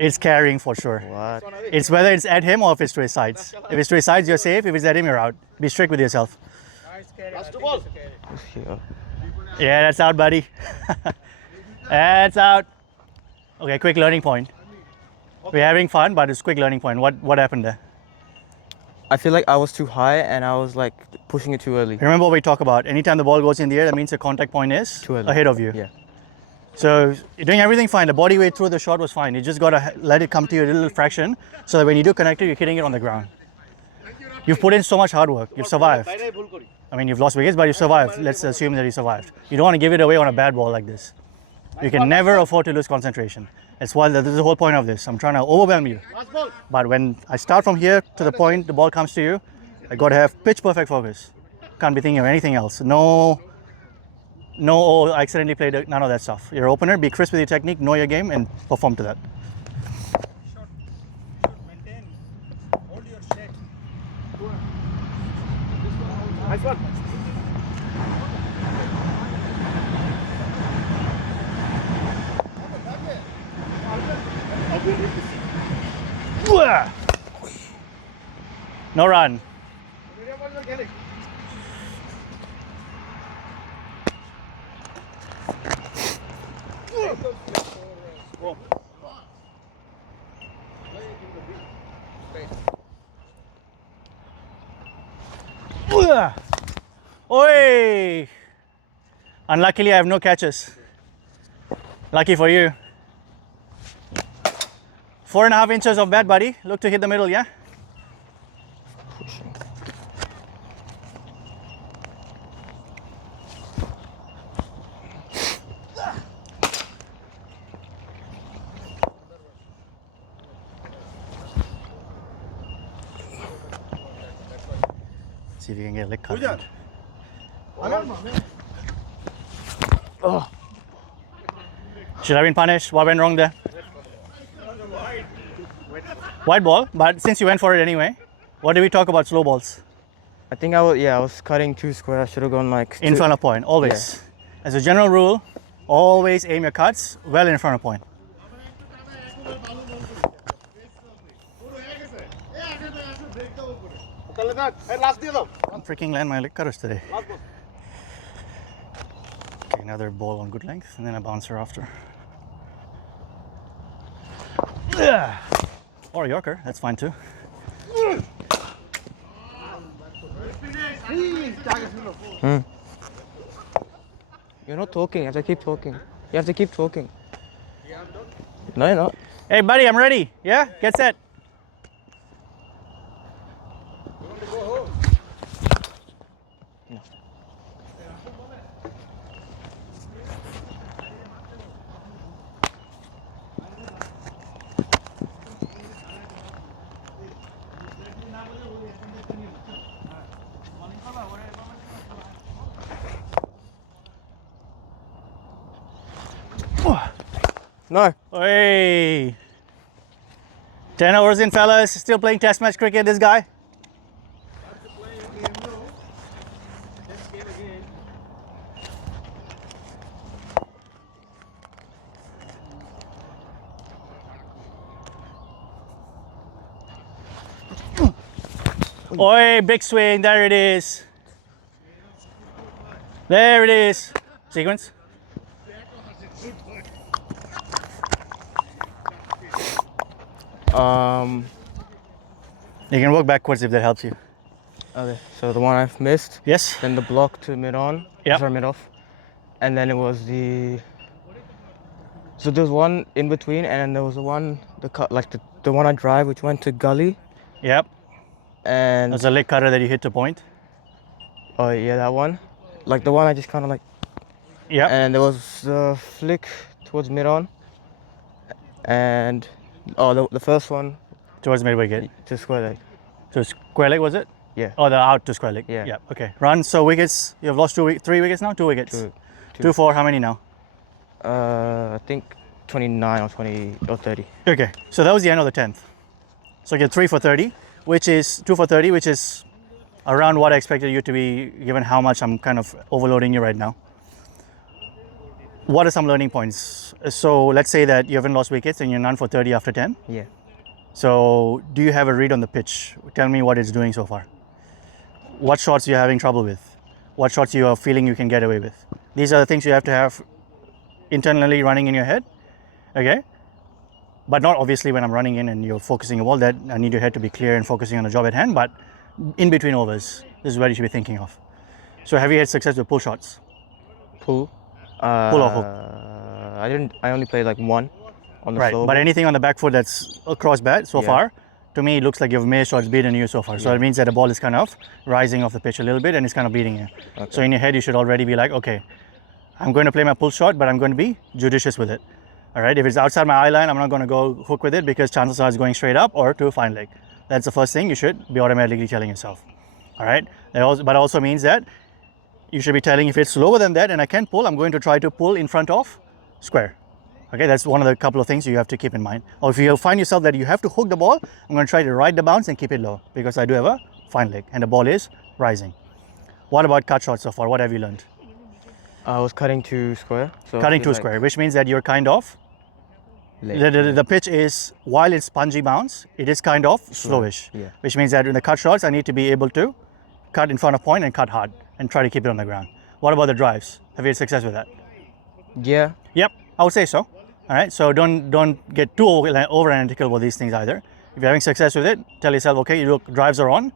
It's carrying for sure. What? It's whether it's at him or if it's to his sides. If it's to his sides, you're safe. If it's at him, you're out. Be strict with yourself. last 2 ball. Yeah. Yeah, that's out, buddy. That's out. Okay, quick learning point. We're having fun, but it's quick learning point. What happened there? I feel like I was too high and I was like pushing it too early. Remember what we talk about. Anytime the ball goes in the air, that means the contact point is Too early. ahead of you. Yeah. So you're doing everything fine. The body weight through the shot was fine. You just got to let it come to you a little fraction so that when you do connect it, you're hitting it on the ground. You've put in so much hard work. You've survived. বাইরে ভুল করি। I mean, you've lost wickets, but you survived. Let's assume that you survived. You don't want to give it away on a bad ball like this. You can never afford to lose concentration. That's why this is the whole point of this. I'm trying to overwhelm you. Last ball. But when I start from here to the point the ball comes to you, I got to have pitch perfect focus. Can't be thinking of anything else. No, oh, I accidentally played it. None of that stuff. Your opener, be crisp with your technique, know your game, and perform to that. Maintain. Hold your set. Nice one. No run. Oi! Unluckily, I have no catches. Lucky for you. 4.5 inches of bat, buddy. Look to hit the middle, yeah? Pushing. See if you can get a lick cut. Pujan. Oh. Should have been punished. What went wrong there? White ball, but since you went for it anyway, what did we talk about slow balls? I think I was cutting too square. I should have gone like In front of point, always. As a general rule, always aim your cuts well in front of point. তাহলে না এই last দিয়ে দাও I'm freaking land my lick cutters today. Last ball Okay, another ball on good length, and then a bouncer after. Or a Yorker, that's fine too. You're not talking. You have to keep talking. You have to keep talking. No, you're not. Hey buddy, I'm ready. Yeah? Get set. No. Hey. 10 hours in, fellas. Still playing test match cricket, this guy. Oi, big swing. There it is. There it is. Sequence. You can work backwards if that helps you. Okay. So the one I've missed, Yes? then the block to mid on, Yep. sorry, mid off, and then it was the. So there was one in between, and then there was the one the one I drive, which went to gully, Yep. and That's a leg cutter that you hit to point. oh yeah, that one, like the one I just kind of like, Yep. and there was the flick towards mid on, and the first one Towards mid wicket. to square leg. To square leg, was it? Yeah. Oh, the out to square leg. Yeah. Yep. Okay. Run. So wickets. You've lost 3 wickets now? 2 wickets. Two. 2 4. How many now? I think 29 or 20 or 30. Okay. So that was the end of the 10th. So you get 3 for 30, which is 2 for 30, which is around what I expected you to be, given how much I'm kind of overloading you right now. What are some learning points? So let's say that you haven't lost wickets and you're none for 30 after 10. Yeah. So do you have a read on the pitch? Tell me what it's doing so far. What shots you're having trouble with? What shots you are feeling you can get away with? These are the things you have to have internally running in your head, okay? But not obviously when I'm running in and you're focusing a ball, that I need your head to be clear and focusing on the job at hand, but in between overs, this is what you should be thinking of. So have you had success with pull shots? Pull. Pull or hook? I only played like one on the Right, slow but ball. anything on the back foot that's across bat so Yeah. far, to me it looks like you've made shots beaten you so far. So it means that the ball is kind of rising off the pitch a little bit and it's kind of beating you. Okay. So in your head you should already be like, okay, I'm going to play my pull shot, but I'm going to be judicious with it. All right, if it's outside my eye line, I'm not going to go hook with it because chances are it's going straight up or to a fine leg. That's the first thing you should be automatically telling yourself. All right, but also means that you should be telling if it's lower than that and I can pull, I'm going to try to pull in front of square. Okay, that's one of the couple of things you have to keep in mind. Or if you find yourself that you have to hook the ball, I'm going to try to ride the bounce and keep it low because I do have a fine leg and the ball is rising. What about cut shots so far? What have you learned? I was cutting to square. So Cutting it's to like square, which means that you're kind of, leg. the pitch is, while it's spongy bounce, it is kind of slowish. Yeah. Which means that in the cut shots, I need to be able to cut in front of point and cut hard and try to keep it on the ground. What about the drives? Have you had success with that? Yeah. Yep, I would say so. All right, so don't get too over analytical with these things either. If you're having success with it, tell yourself, okay, look, drives are on.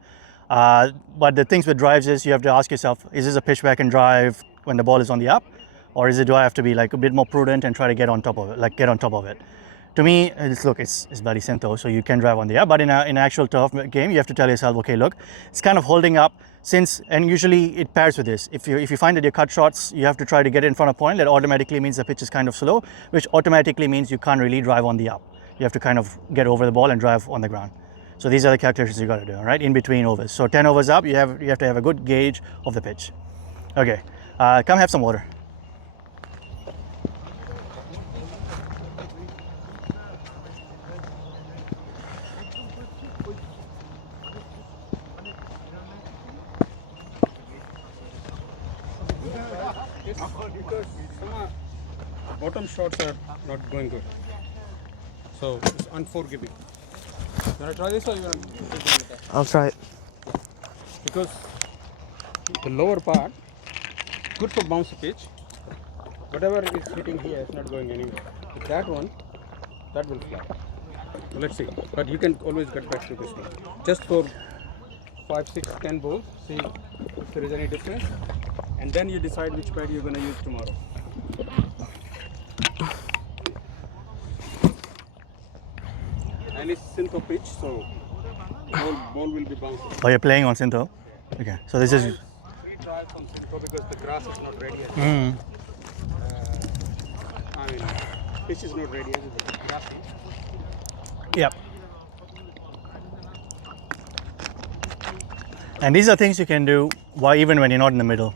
But the things with drives is you have to ask yourself, is this a pitch back and drive when the ball is on the up, or do I have to be like a bit more prudent and try to get on top of it, To me, it's bloody Syntho, so you can drive on the up. But in an actual turf game, you have to tell yourself, okay, look, it's kind of holding up and usually it pairs with this. If you find that your cut shots, you have to try to get it in front of point. That automatically means the pitch is kind of slow, which automatically means you can't really drive on the up. You have to kind of get over the ball and drive on the ground. So these are the calculations you got to do, all right, in between overs. So 10 overs up, you have to have a good gauge of the pitch. Okay, come have some water. Because some bottom shots are not going good. So it's unforgiving. You want to try this or you want to? I'll try it. Because the lower part, good for bounce pitch. Whatever is hitting here is not going anywhere. But that one, that will fly. So let's see. But you can always get back to this one. Just for 5, 6, 10 balls, see if there is any difference. And then you decide which pad you're going to use tomorrow. And it's Syntho pitch, so ball will be bouncing. Oh, you're playing on Syntho? Okay, so this is... Free trial from Syntho because the grass is not ready yet. I mean, pitch is not ready yet. The grass is. Yep. And these are things you can do even when you're not in the middle,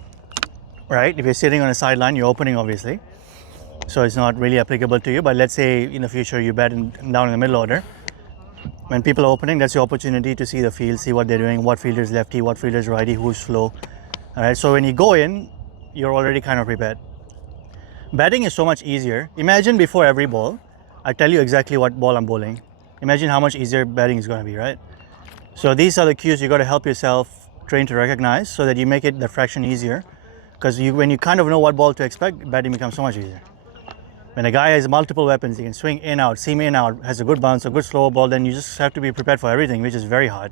right? If you're sitting on a sideline, you're opening obviously, so it's not really applicable to you. But let's say in the future you bat down in the middle order. When people are opening, that's your opportunity to see the field, see what they're doing, what fielder is lefty, what fielder is righty, who's slow. All right, so when you go in, you're already kind of prepared. Batting is so much easier. Imagine before every ball, I tell you exactly what ball I'm bowling. Imagine how much easier batting is going to be, right? So these are the cues you got to help yourself train to recognize so that you make it the fraction easier. Because when you kind of know what ball to expect, batting becomes so much easier. When a guy has multiple weapons, he can swing in, out, seam in, out, has a good bounce, a good slow ball, then you just have to be prepared for everything, which is very hard.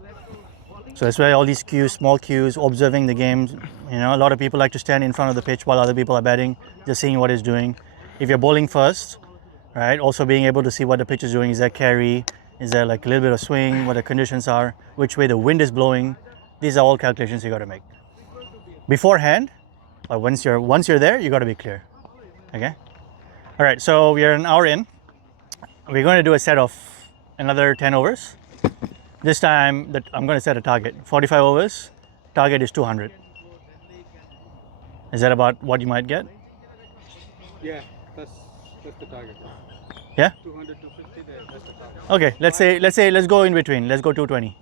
So that's why all these cues, small cues, observing the game. You know, a lot of people like to stand in front of the pitch while other people are batting, just seeing what he's doing. If you're bowling first, right, also being able to see what the pitch is doing. Is there carry? Is there like a little bit of swing? What the conditions are? Which way the wind is blowing? These are all calculations you got to make beforehand. But once you're there, you got to be clear. Okay. All right. So we are an hour in. We're going to do a set of another 10 overs. This time I'm going to set a target. 45 overs. Target is 200. Is that about what you might get? Yeah, that's the target. Yeah. 200, 250 there. That's the target. Okay. Let's go in between. Let's go 220.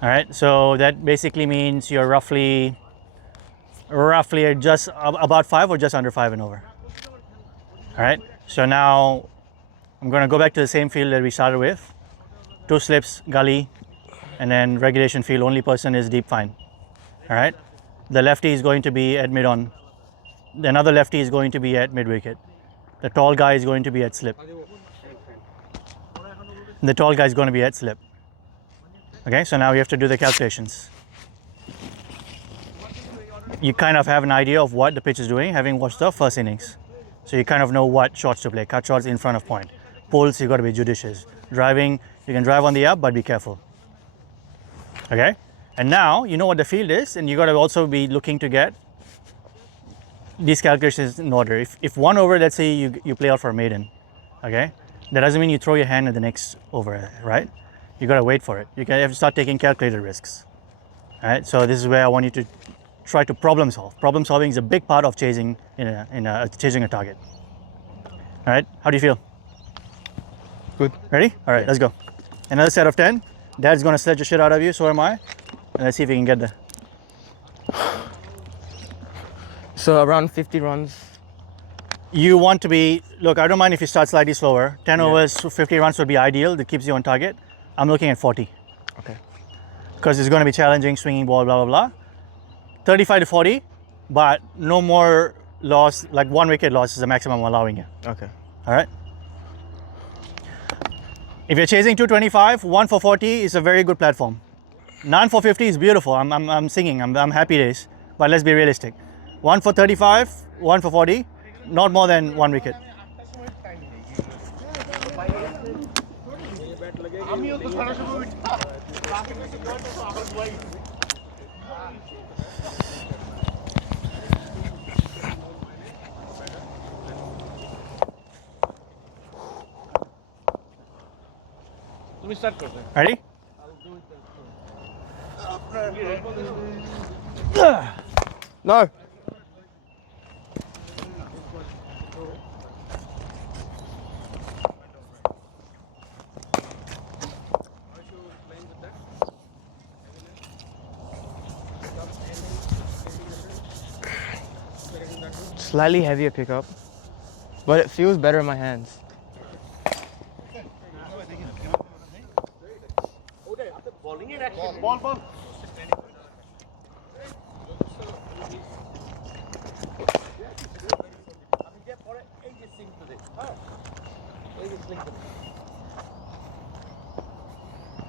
All right. So that basically means you're roughly at just about 5 or just under 5 and over. All right. So now I'm going to go back to the same field that we started with. 2 slips, gully, and then regulation field. Only person is deep fine. All right. The lefty is going to be at mid on. Another lefty is going to be at mid wicket. The tall guy is going to be at slip. The tall guy is going to be at slip. Okay. So now we have to do the calculations. You kind of have an idea of what the pitch is doing, having watched the first innings. So you kind of know what shots to play. Cut shots in front of point. Pulls, you got to be judicious. Driving, you can drive on the up, but be careful. Okay? And now you know what the field is, and you got to also be looking to get these calculations in order. If one over, let's say you play out for a maiden, okay? That doesn't mean you throw your hand at the next over, right? You got to wait for it. You have to start taking calculated risks. All right? So this is where I want you to try to problem solve. Problem solving is a big part of chasing chasing a target. All right, how do you feel? Good. Ready? All right, let's go. Another set of 10. Dad's gonna sledge the shit out of you, so am I. And let's see if we can get there. So around 50 runs. You want to be, look, I don't mind if you start slightly slower. 10 overs, 50 runs would be ideal. That keeps you on target. I'm looking at 40. Okay. Because it's going to be challenging, swinging ball, blah, blah, blah. 35 to 40, but no more loss, like 1 wicket loss is the maximum I'm allowing you. Okay. All right. If you're chasing 225, 1 for 40 is a very good platform. None for 50 is beautiful. I'm singing. I'm happy days. But let's be realistic. 1 for 35, 1 for 40, not more than 1 wicket. আমিও তো সরাসরি traffic এসে join করব আবার ভাই তুমি start করবে Ready? No. Slightly heavier pickup, but it feels better in my hands. ওটাই আপনি বোলিং এর অ্যাকশন বল বল আমি যে পরে এই যে সিং তো দেখ হ্যাঁ এই যে সিং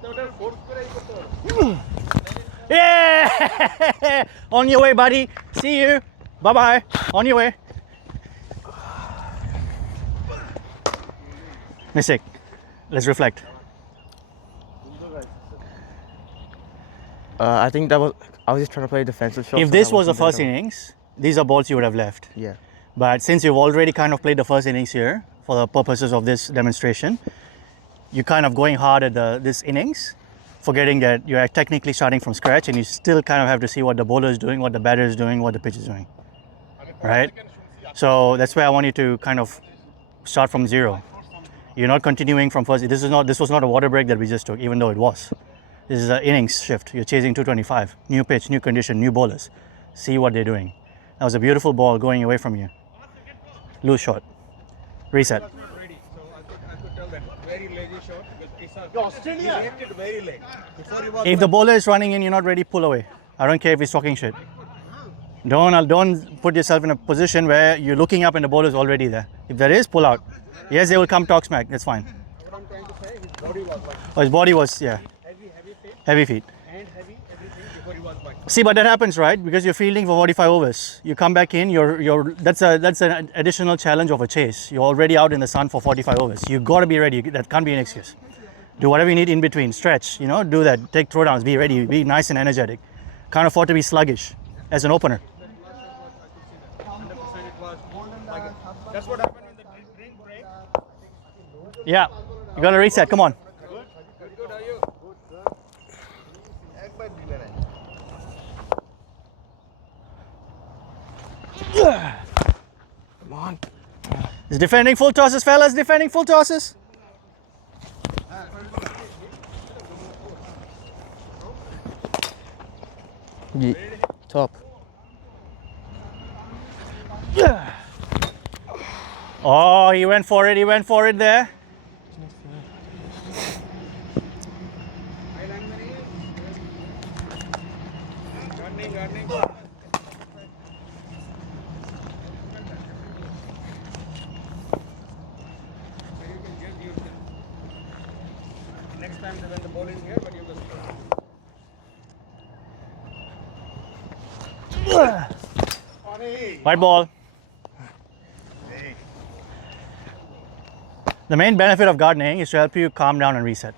তো ওটা ফোর্স করে এই করতে হবে Yeah! On your way, buddy. See you. Bye bye. On your way. Mistake. Let's reflect. I think I was just trying to play a defensive shot. If so this that was the wasn't first better. innings, these are balls you would have left. Yeah. But since you've already kind of played the first innings here for the purposes of this demonstration, you're kind of going hard at this innings, forgetting that you're technically starting from scratch and you still kind of have to see what the bowler is doing, what the batter is doing, what the pitch is doing. Right? So that's why I want you to kind of start from zero. You're not continuing from first. This was not a water break that we just took, even though it was. This is an innings shift. You're chasing 225. New pitch, new condition, new bowlers. See what they're doing. That was a beautiful ball going away from you. Loose shot. Reset. Ready. So I could tell them very lazy shot because Australia reacted very late before he was If the bowler is running in, you're not ready, pull away. I don't care if he's talking shit. Don't put yourself in a position where you're looking up and the bowler is already there. If there is, pull out. Yes, they will come talk smack. That's fine. what I'm trying to say, his body was like Oh, his body was, yeah, heavy feet heavy feet. and heavy everything before he was like See, but that happens, right? Because you're fielding for 45 overs. You come back in, that's an additional challenge of a chase. You're already out in the sun for 45 overs. You've got to be ready. That can't be an excuse. Do whatever you need in between. Stretch, do that. Take throwdowns. Be ready. Be nice and energetic. Can't afford to be sluggish as an opener. 100% it was like that's what happened when the drink break. Yeah, you got to reset. Come on. Good, are you? একবার দিলে নাই Come on. He's defending full tosses, fellas. Defending full tosses. Yeah. Top. Oh, he went for it. He went for it there. Running. Next time when the ball is here, but you just White ball. The main benefit of gardening is to help you calm down and reset.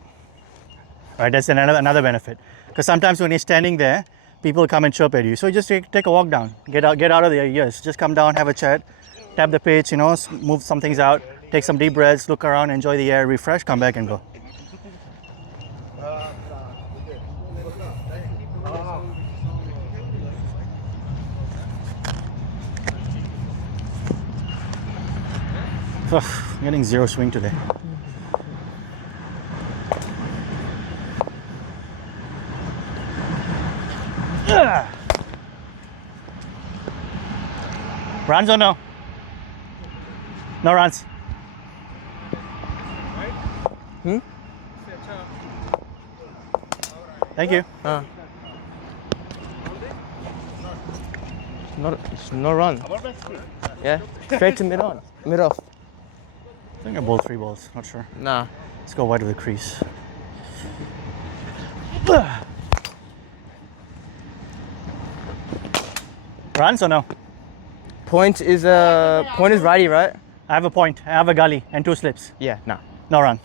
Right, that's another benefit. Because sometimes when you're standing there, people come and chirp at you. So you just take a walk down, get out of their ears. Just come down, have a chat, tap the pitch, move some things out, take some deep breaths, look around, enjoy the air, refresh, come back and go. I'm getting zero swing today. Runs or no? No runs. Thank you. It's no run. Yeah. Straight to mid on. Mid off. I think I bowled 3 balls, not sure. Nah. Let's go wide of the crease. Runs or no? Point is righty, right? I have a point, I have a gully and 2 slips. Yeah. Nah. No run.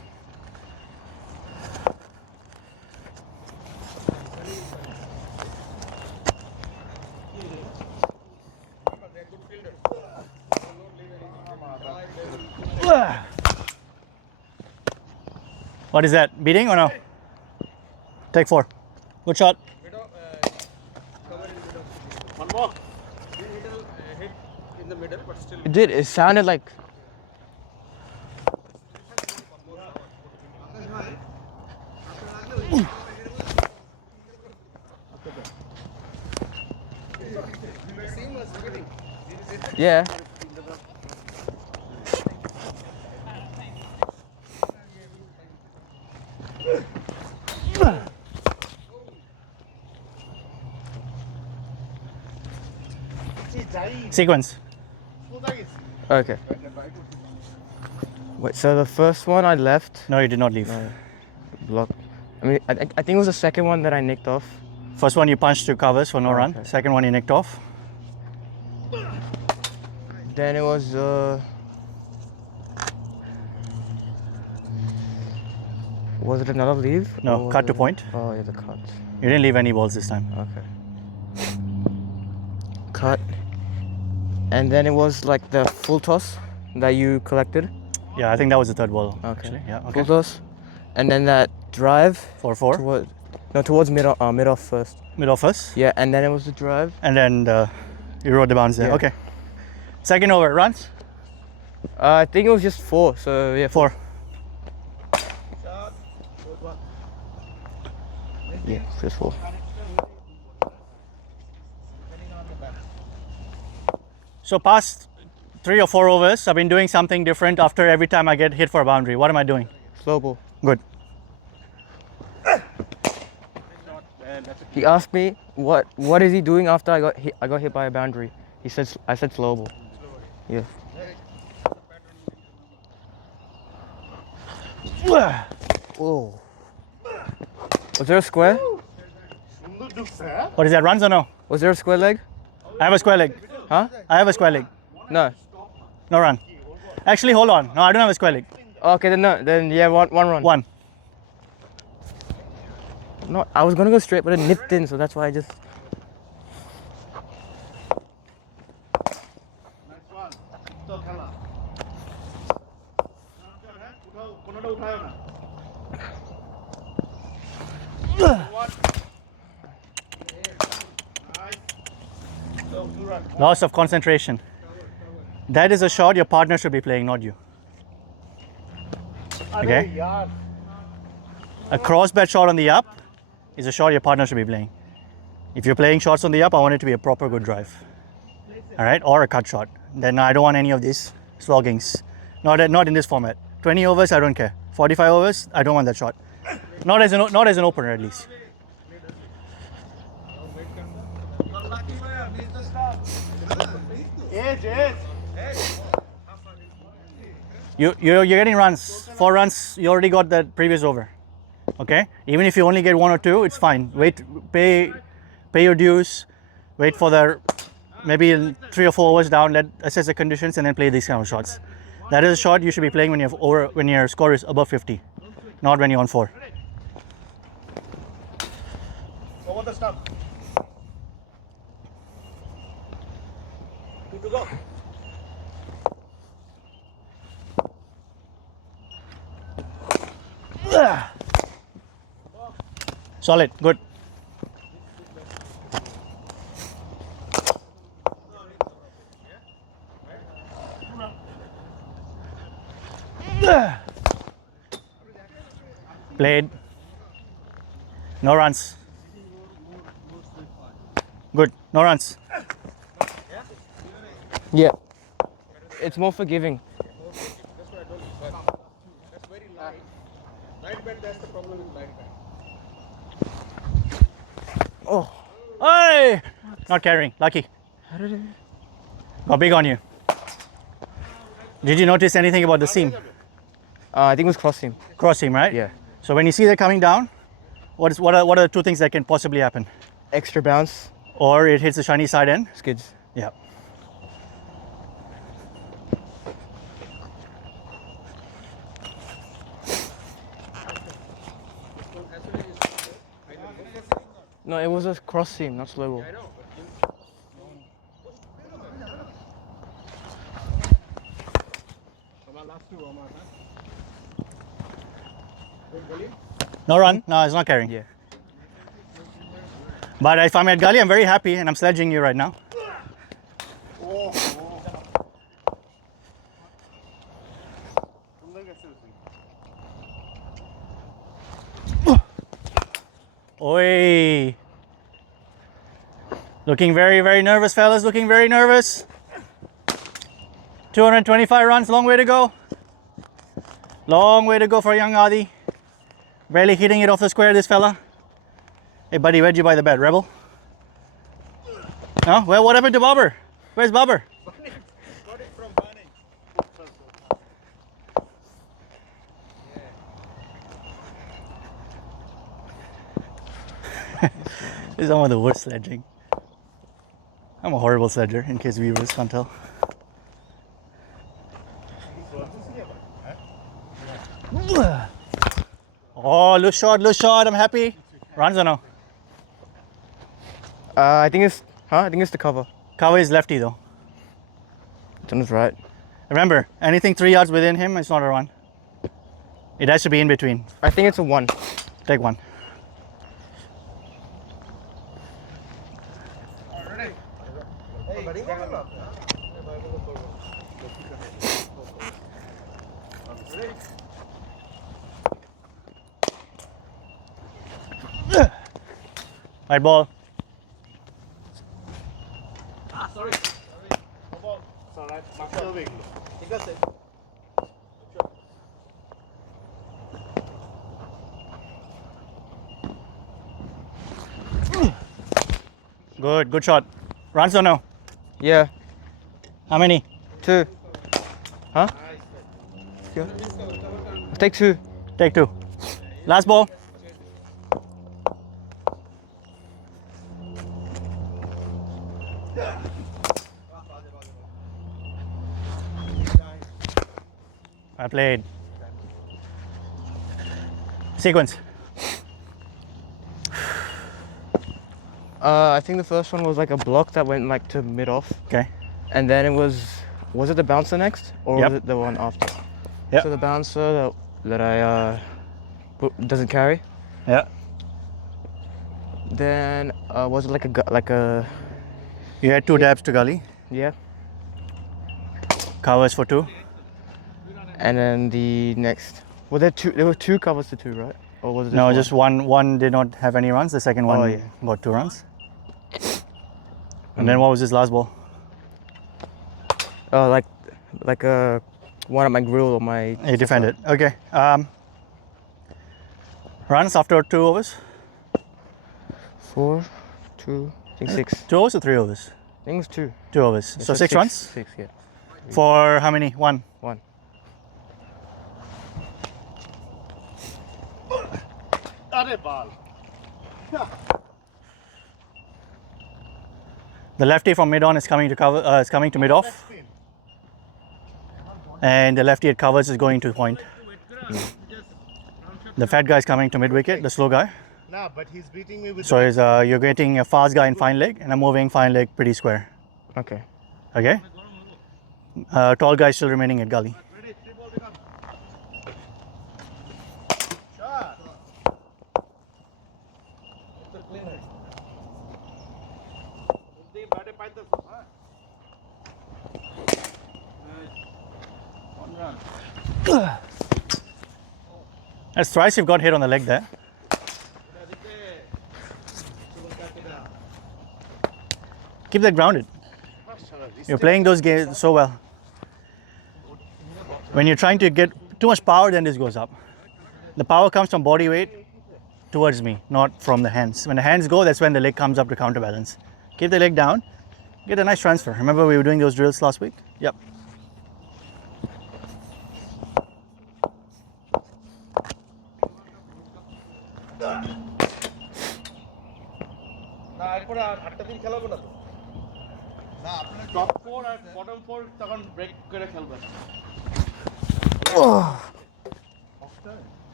What is that? Beating or no? Take 4. Good shot. One more. Hit in the middle, but still. It did. It sounded like. Yeah. Sequence. Okay. Wait, so the first one I left. No, you did not leave. Block. I mean, I think it was the second one that I nicked off. First one you punched to covers for no run. okay. Second one you nicked off. Then it was. Was it another leave? No, or was cut to it- point. Oh, yeah, the cut. You didn't leave any balls this time. Okay. Cut. And then it was like the full toss that you collected. Yeah, I think that was the third ball. Okay. Actually. Yeah. Full Okay. toss. And then that drive 4-4. towards mid off first. Mid off first. Yeah, and then it was the drive. And then you rode the bounce there. Yeah. Okay. Second over. Runs. I think it was just 4. So yeah, 4. Yeah, just 4. So past 3 or 4 overs, I've been doing something different after every time I get hit for a boundary. What am I doing? Slow ball. Good. He asked me what is he doing after I got hit by a boundary. I said slow ball. Yeah. Oh. Was there a square? What is that? Runs or no? Was there a square leg? I have a square leg. Huh? I have a square leg. No. No run. Actually, hold on. No, I don't have a square leg. Okay, then no. Then yeah, one run. 1. No, I was gonna go straight, but it nipped in, so that's why I just. Loss of concentration. That is a shot your partner should be playing, not you. Okay? A cross bat shot on the up is a shot your partner should be playing. If you're playing shots on the up, I want it to be a proper good drive. All right? Or a cut shot. Then I don't want any of these sloggings. Not in this format. 20 overs, I don't care. 45 overs, I don't want that shot. Not as an opener, at least. You're getting runs. 4 runs, you already got that previous over. Okay? Even if you only get 1 or 2, it's fine. Wait, pay your dues. Wait for the maybe 3 or 4 overs down. Let assess the conditions and then play these kind of shots. That is a shot you should be playing when your score is above 50, not when you're on 4. Over the stump. 2 to go. Solid, good. Played. No runs. Good, no runs. Yeah. It's more forgiving. That's what I told you. That's very light. Light bend, that's the problem with light bend. Oh. Hey! Not carrying, lucky. How did it? Got big on you. Did you notice anything about the seam? I think it was crossing. Cross seam, right? Yeah. So when you see that coming down, what are the 2 things that can possibly happen? Extra bounce. Or it hits the shiny side end. Skids. Yeah. No, it was a cross seam, not slow ball. No run? No, it's not carrying. Yeah. But if I'm at gully, I'm very happy and I'm sledging you right now. Oi. Looking very, very nervous, fellas. Looking very nervous. 225 runs, long way to go. Long way to go for young Adi. Barely hitting it off the square, this fella. Hey, buddy, where'd you buy the bed, Rebel? Huh? Well, what happened to Bobber? Where's Bobber? Got it from Burning. This is some of the worst sledging. I'm a horrible sledger, in case viewers can't tell. Oh, loose shot, I'm happy. Runs or no? I think it's the cover. Cover is lefty though. Sounds right. Remember, anything 3 yards within him, it's not a run. It has to be in between. I think it's a 1. Take one. Right ball. Sorry. No ball. It's alright. ঠিক আছে। Good shot. Runs or no? Yeah. How many? 2. Huh? Yeah. Take 2. Take 2. Last ball. I played. Sequence. I think the first one was like a block that went like to mid off, Okay. and then it was it the bouncer next, or Yep. was it the one after? Yep. So the bouncer that I doesn't carry. Yeah. Then was it like a You had 2 dabs to gully. yeah, Covers for 2. and then the next there were 2 covers to 2, right? Or was it No, one? just one did not have any runs. The second one Oh, yeah. got 2 runs. And then what was his last ball? like a one at my grill or my He defended. Okay. Runs after 2 overs? 4, 2, I think 6. 2 overs or 3 overs? I think it was 2. 2 overs. So 6 runs? 6, yeah. For how many? 1. 1. আরে ball. The lefty from mid on is coming to cover. Is coming to mid off, and the lefty at covers is going to point. The fat guy is coming to mid wicket. The slow guy. Nah, but he's beating me with So is you're getting a fast guy in fine leg, and I'm moving fine leg pretty square. Okay. Okay. Tall guy still remaining at gully. shot. তুই ব্যাটে পাইতেছ হ্যাঁ one run. That's thrice you've got hit on the leg there. Keep that grounded. You're playing those games so well. When you're trying to get too much power, then this goes up. The power comes from body weight towards me, not from the hands. When the hands go, that's when the leg comes up to counterbalance. Keep the leg down, get a nice transfer. Remember we were doing those drills last week? Yep. না এরপরে আর 8টা দিন খেলাবো না তো না আপনারা top 4 আর bottom 4 তখন break করে খেলবেন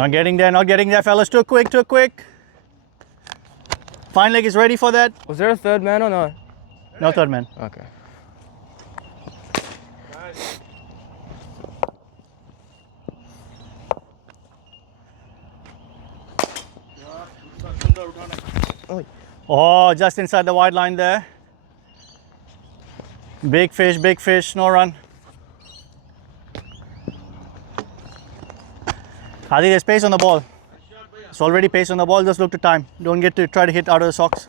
Not getting there, fellas. Too quick. Fine leg is ready for that. Was there a third man or no? No third man. Okay. Oh, just inside the wide line there. Big fish, no run. Adi, there's pace on the ball. It's already pace on the ball, just look to time. Don't get to try to hit out of the socks.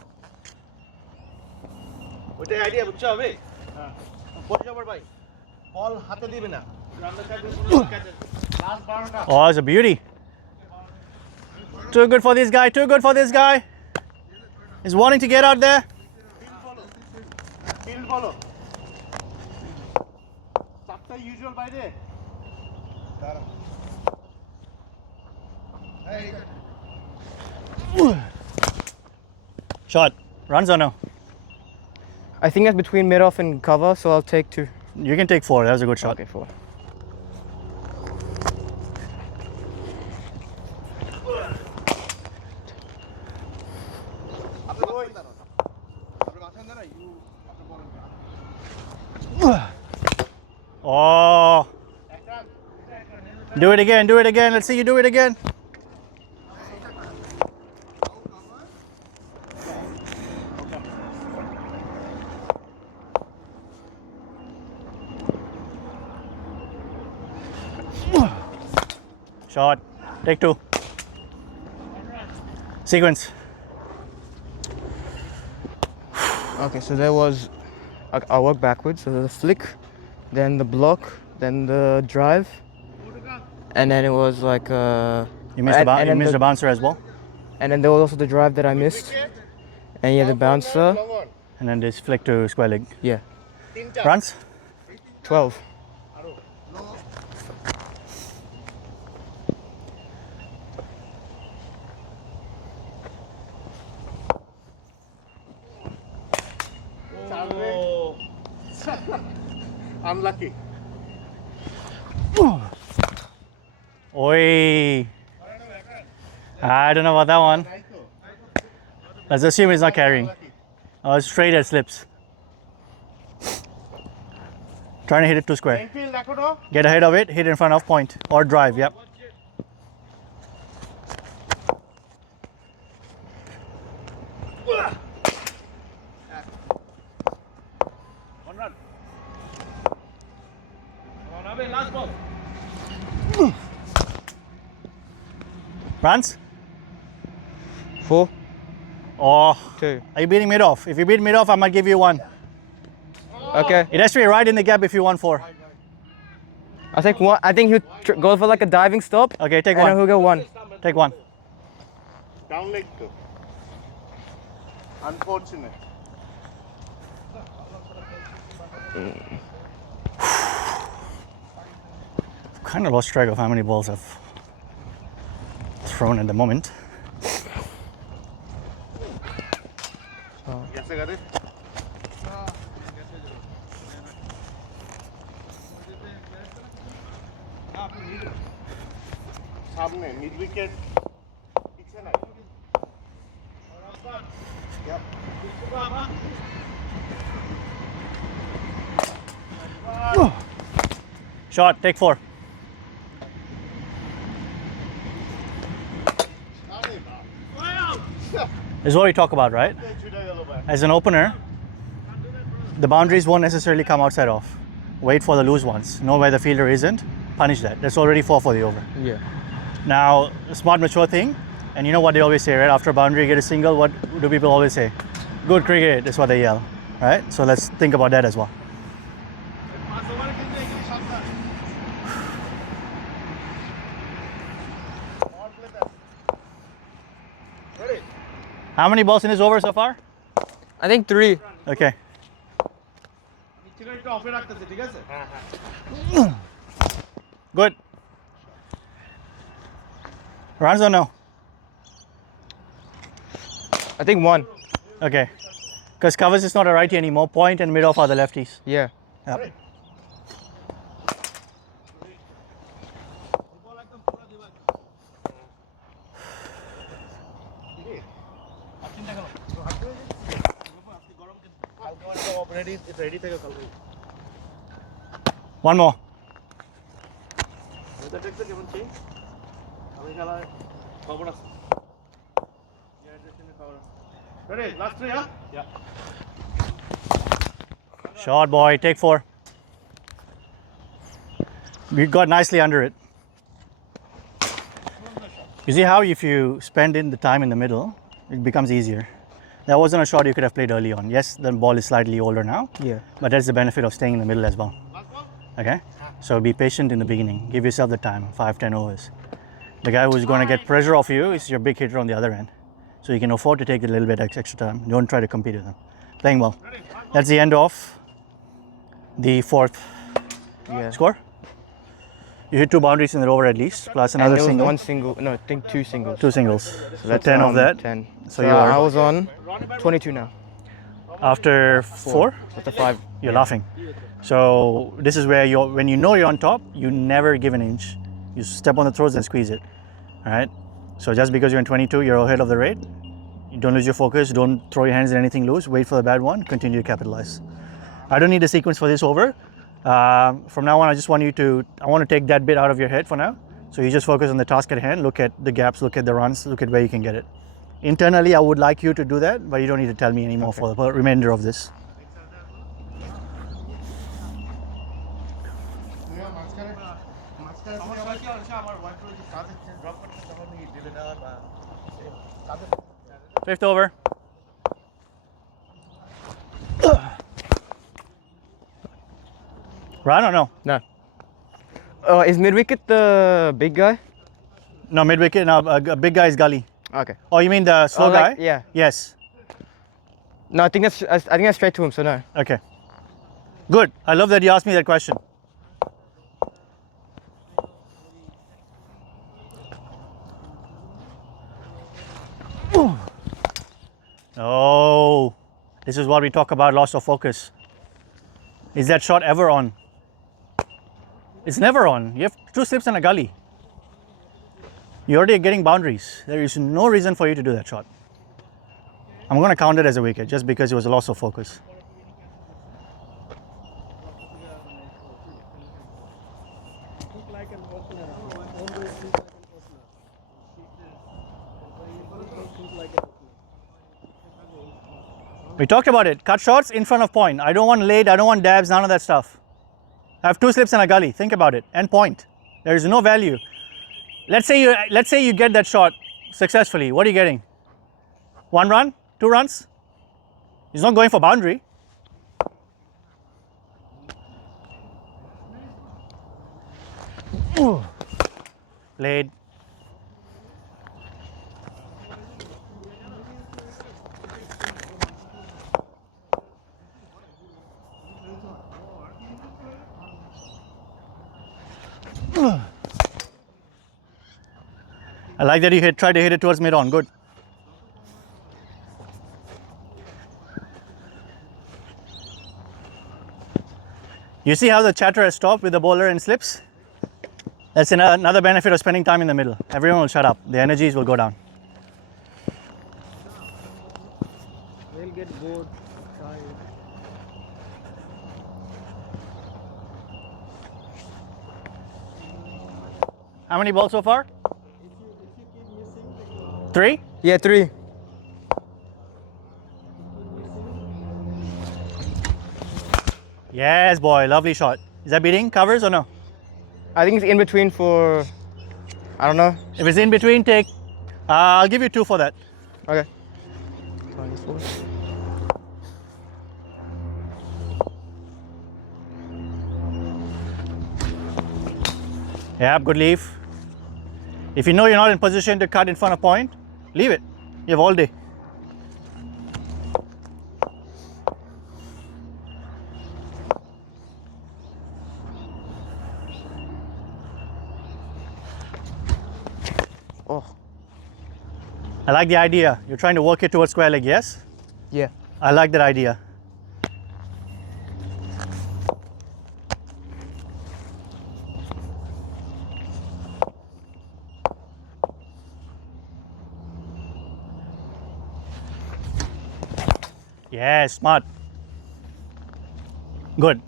ওইটাই idea বুঝছো হবে পড়ে যাবার ভাই বল হাতে দিবে না last 12টা Oh, it's a beauty. Too good for this guy, too good for this guy. He's wanting to get out there. Field বলো চারটা ইউজুয়াল বাইরে Shot. Runs or no? I think that's between mid-off and cover, so I'll take 2. You can take 4. That was a good shot. Okay, 4. Oh. Do it again, do it again. Let's see you do it again. Shot. Take 2. Sequence. Okay, so there was, I'll work backwards. So the flick, then the block, then the drive, and then it was like You missed, and you then missed the- the bouncer as well. and then there was also the drive that I missed, and yeah, the bouncer. And then this flick to square leg. Yeah, Runs? 12. Unlucky Oi. I don't know about that one. Let's assume he's not carrying. Oh, it's straight as slips. Trying to hit it to square. Field দেখো তো Get ahead of it, hit in front of point or drive. Yep. One run. Come on, Abe, last ball. Runs? 4, Oh, 2. are you beating mid off? If you beat mid off, I might give you 1. Okay, It has to be right in the gap if you want 4. I'll take 1. I think he'll go for like a diving stop, Okay, take and then 1. he'll go 1. Take 1. Down leg to. Unfortunate. Kind of lost track of how many balls I've thrown at the moment. গেছে গাড়ি সামনে mid wicket পিছে নাই Shot, take 4. This is what we talk about, right? ছুটে গেল ভাই As an opener, the boundaries won't necessarily come outside off. Wait for the loose ones. Know where the fielder isn't. Punish that. That's already 4 for the over. Yeah. Now, a smart, mature thing, and you know what they always say, right? After a boundary, you get a single. What do people always say? Good cricket is what they yell, right? So let's think about that as well. 5 ওভারে কিন্তু এখানে সাবধান All play that. Ready? How many balls in this over so far? I think 3. Okay. নিচে একটু অফে রাখতেছে ঠিক আছে হ্যাঁ হ্যাঁ Good. Runs or no? I think 1. Okay. Because covers is not a righty anymore. Point and mid off are the lefties. Yeah. Yep. বল একদম পুরো দিবা চিন্তা করো হাতে আজকে গরম কিন্তু কালকে একটা অপারেটি রেডি থেকে কালকে One more. ওয়েদার দেখতে কেমন চেঞ্জ আমি খেলায় খবর আছে Ready? Last 3, huh? Yeah. Shot, boy. Take 4. We got nicely under it. You see how if you spend in the time in the middle, it becomes easier. That wasn't a shot you could have played early on. Yes, the ball is slightly older now. Yeah. But that's the benefit of staying in the middle as well. Okay? So be patient in the beginning. Give yourself the time, 5-10 overs. The guy who's going to get pressure off you is your big hitter on the other end. So you can afford to take a little bit extra time. Don't try to compete with them. Playing well. That's the end of the 4th score. You hit 2 boundaries in the over at least, plus another And there was single. 1 single. No, I think 2 singles. 2 singles. So that's 10 of that. 10. So So you are I was on 22 now. after 4. That's a 5. You're laughing. So this is where when you know you're on top, you never give an inch. You step on the throats and squeeze it. All right. So just because you're in 22, you're ahead of the rate. You don't lose your focus. Don't throw your hands in anything loose. Wait for the bad one. Continue to capitalize. I don't need a sequence for this over. From now on, I just want you to. I want to take that bit out of your head for now. So you just focus on the task at hand. Look at the gaps. Look at the runs. Look at where you can get it. Internally, I would like you to do that, but you don't need to tell me anymore for the remainder of this. Fifth over. Right or no? No. Is mid wicket the big guy? No, mid wicket. No, a big guy is gully. Okay. Oh, you mean the slow like, guy? yeah. Yes. No, I think that's straight to him. So no. Okay. Good. I love that you asked me that question. Oh, this is what we talk about, loss of focus. Is that shot ever on? It's never on. You have 2 slips and a gully. You're already getting boundaries. There is no reason for you to do that shot. I'm going to count it as a wicket just because it was a loss of focus. We talked about it. Cut shots in front of point. I don't want late, I don't want dabs, none of that stuff. I have 2 slips and a gully. Think about it. And point. There is no value. Let's say you get that shot successfully. What are you getting? 1 run? 2 runs? He's not going for boundary. Ooh. Played. I like that you try to hit it towards mid on. Good. You see how the chatter has stopped with the bowler and slips? That's another benefit of spending time in the middle. Everyone will shut up. The energies will go down. They'll get bored, tired. How many balls so far? 3? Yeah, 3. Yes, boy. Lovely shot. Is that beating covers or no? I think it's in between for. I don't know. If it's in between, take. I'll give you 2 for that. Okay. Yeah, good leave. If you know you're not in position to cut in front of point, leave it. You have all day. Oh. I like the idea. You're trying to work it towards square leg, yes? Yeah. I like that idea. Yes, smart. Good.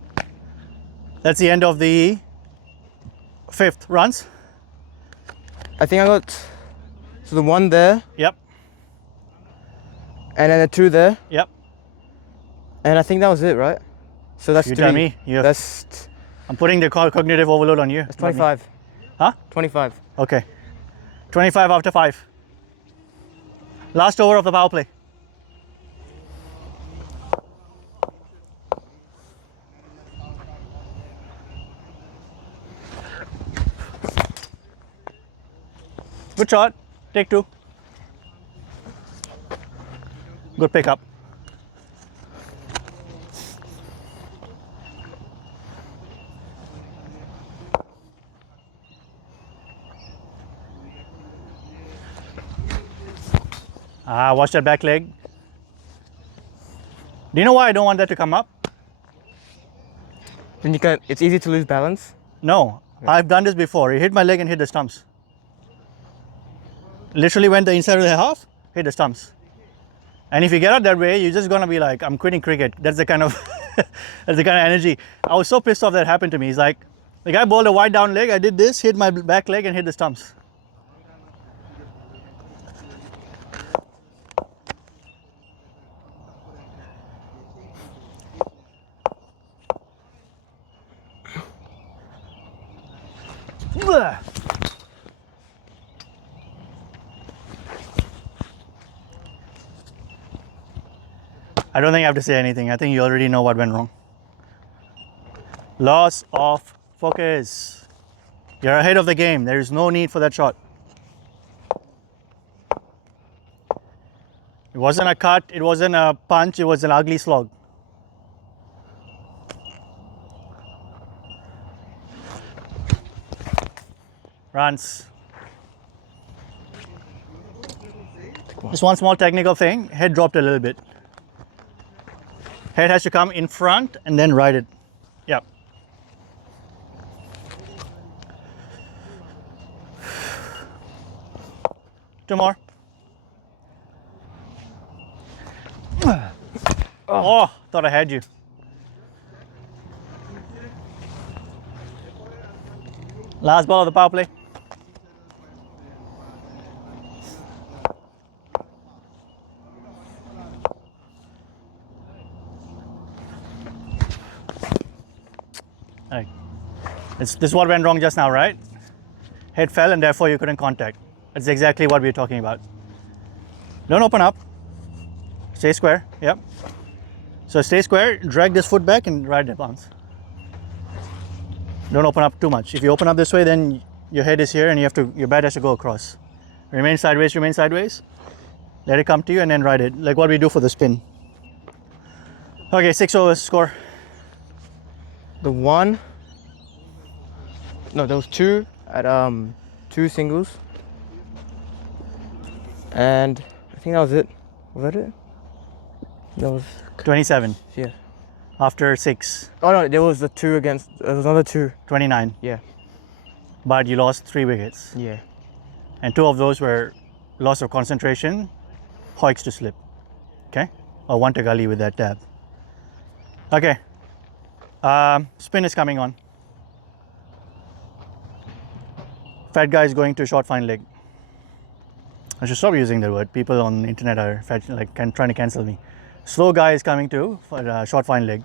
That's the end of the 5th runs. I think I got. So the one there. Yep. And then a 2 there. Yep. And I think that was it, right? So that's You 3. tell me. That's I'm putting the cognitive overload on you. that's not me. 25. Huh? 25. Okay. 25 after 5. Last over of the power play. Good shot. Take 2. Good pickup. Watch that back leg. Do you know why I don't want that to come up? Then it's easy to lose balance. No, I've done this before. It hit my leg and hit the stumps. Literally went the inside of the half, hit the stumps. And if you get out that way, you're just gonna be like, I'm quitting cricket. That's the kind of that's the kind of energy. I was so pissed off that happened to me. It's like the guy bowled a wide down leg, I did this, hit my back leg and hit the stumps. Blah. I don't think I have to say anything. I think you already know what went wrong. Loss of focus. You're ahead of the game. There is no need for that shot. It wasn't a cut. It wasn't a punch. It was an ugly slog. Runs. Just one small technical thing. Head dropped a little bit. Head has to come in front and then ride it. Yep. Two more. Oh, thought I had you. Last ball of the power play. Right. This is what went wrong just now, right? Head fell and therefore you couldn't contact. That's exactly what we're talking about. Don't open up. Stay square. Yep. So stay square, drag this foot back and ride the bounce. Don't open up too much. If you open up this way, then your head is here and your bat has to go across. Remain sideways, remain sideways. Let it come to you and then ride it, like what we do for the spin. Okay, 6 overs, score. The 1. No, there was 2 at 2 singles. And I think that was it. Was that it? That was 27 yeah. after 6. Oh no, there was the 2 against. There was another 2. 29. Yeah. But you lost 3 wickets. Yeah. And 2 of those were loss of concentration, hoiks to slip. Okay? Or 1 to gully with that tab. Okay. Spin is coming on. Fat guy is going to short fine leg. I should stop using that word. People on the internet are trying to cancel me. Slow guy is coming to for short fine leg.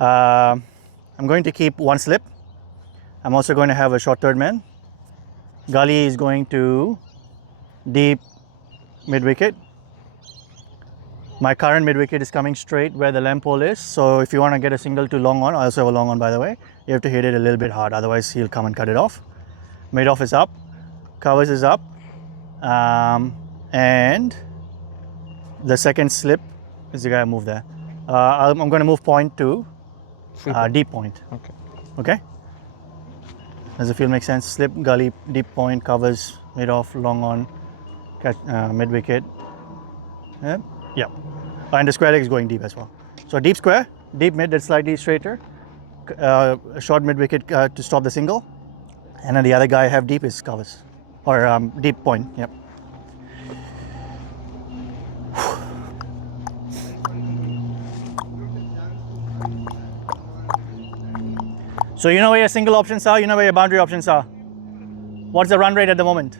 I'm going to keep 1 slip. I'm also going to have a short third man. Gully is going to deep mid wicket. My current mid wicket is coming straight where the lamp pole is. So if you want to get a single to long on, I also have a long on by the way, you have to hit it a little bit hard. Otherwise he'll come and cut it off. Mid off is up. Covers is up. And the second slip is the guy I move there. I'm going to move point to deep point. Okay. Okay? Does the field make sense? Slip, gully, deep point, covers, mid off, long on, catch, mid wicket. Yeah. Yeah. And the square leg is going deep as well. So deep square, deep mid, that's slightly straighter. Short mid wicket to stop the single. And then the other guy I have deep is covers. Or deep point, yep. So you know where your single options are, you know where your boundary options are. What's the run rate at the moment?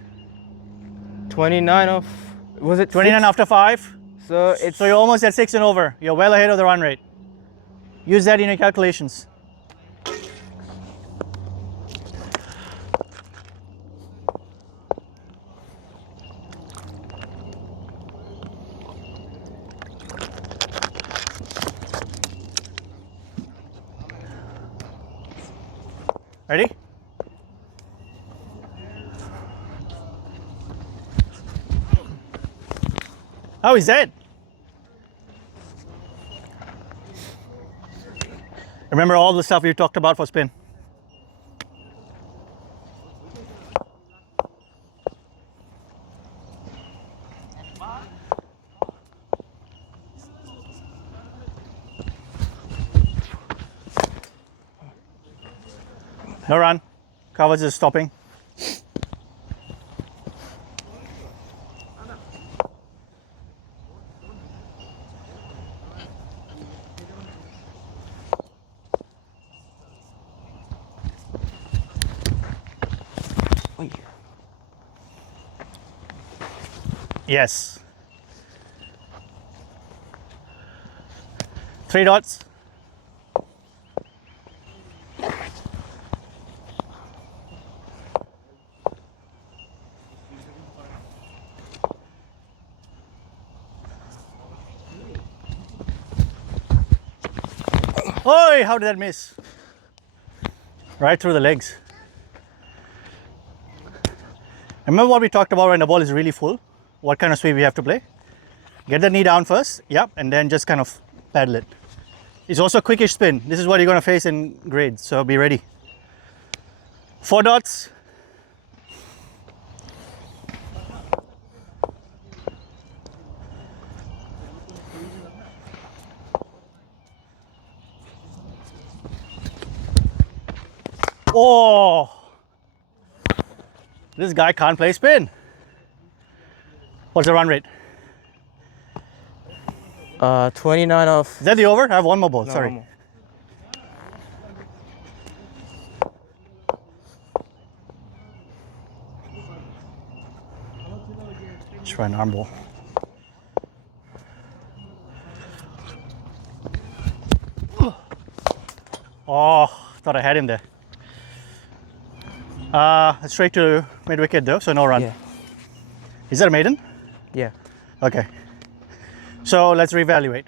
29 of. Was it 29 6? after 5, So it's So you're almost at 6 and over. You're well ahead of the run rate. Use that in your calculations. Ready? Oh, he's dead. Remember all the stuff we talked about for spin. No run. Coverage is stopping. Oi. Yes. 3 dots. Oi, how did that miss? Right through the legs. Remember what we talked about when the ball is really full? What kind of sweep we have to play? Get the knee down first, yep, and then just kind of paddle it. It's also a quickish spin. This is what you're going to face in grades, so be ready. 4 dots. Oh, this guy can't play spin. What's the run rate? 29 of. Is that the over? I have one more ball, No, sorry. one more. Let's try an arm ball. Oh, thought I had him there. Straight to mid wicket though, so no run. Yeah. Is that a maiden? Yeah. Okay. So let's reevaluate.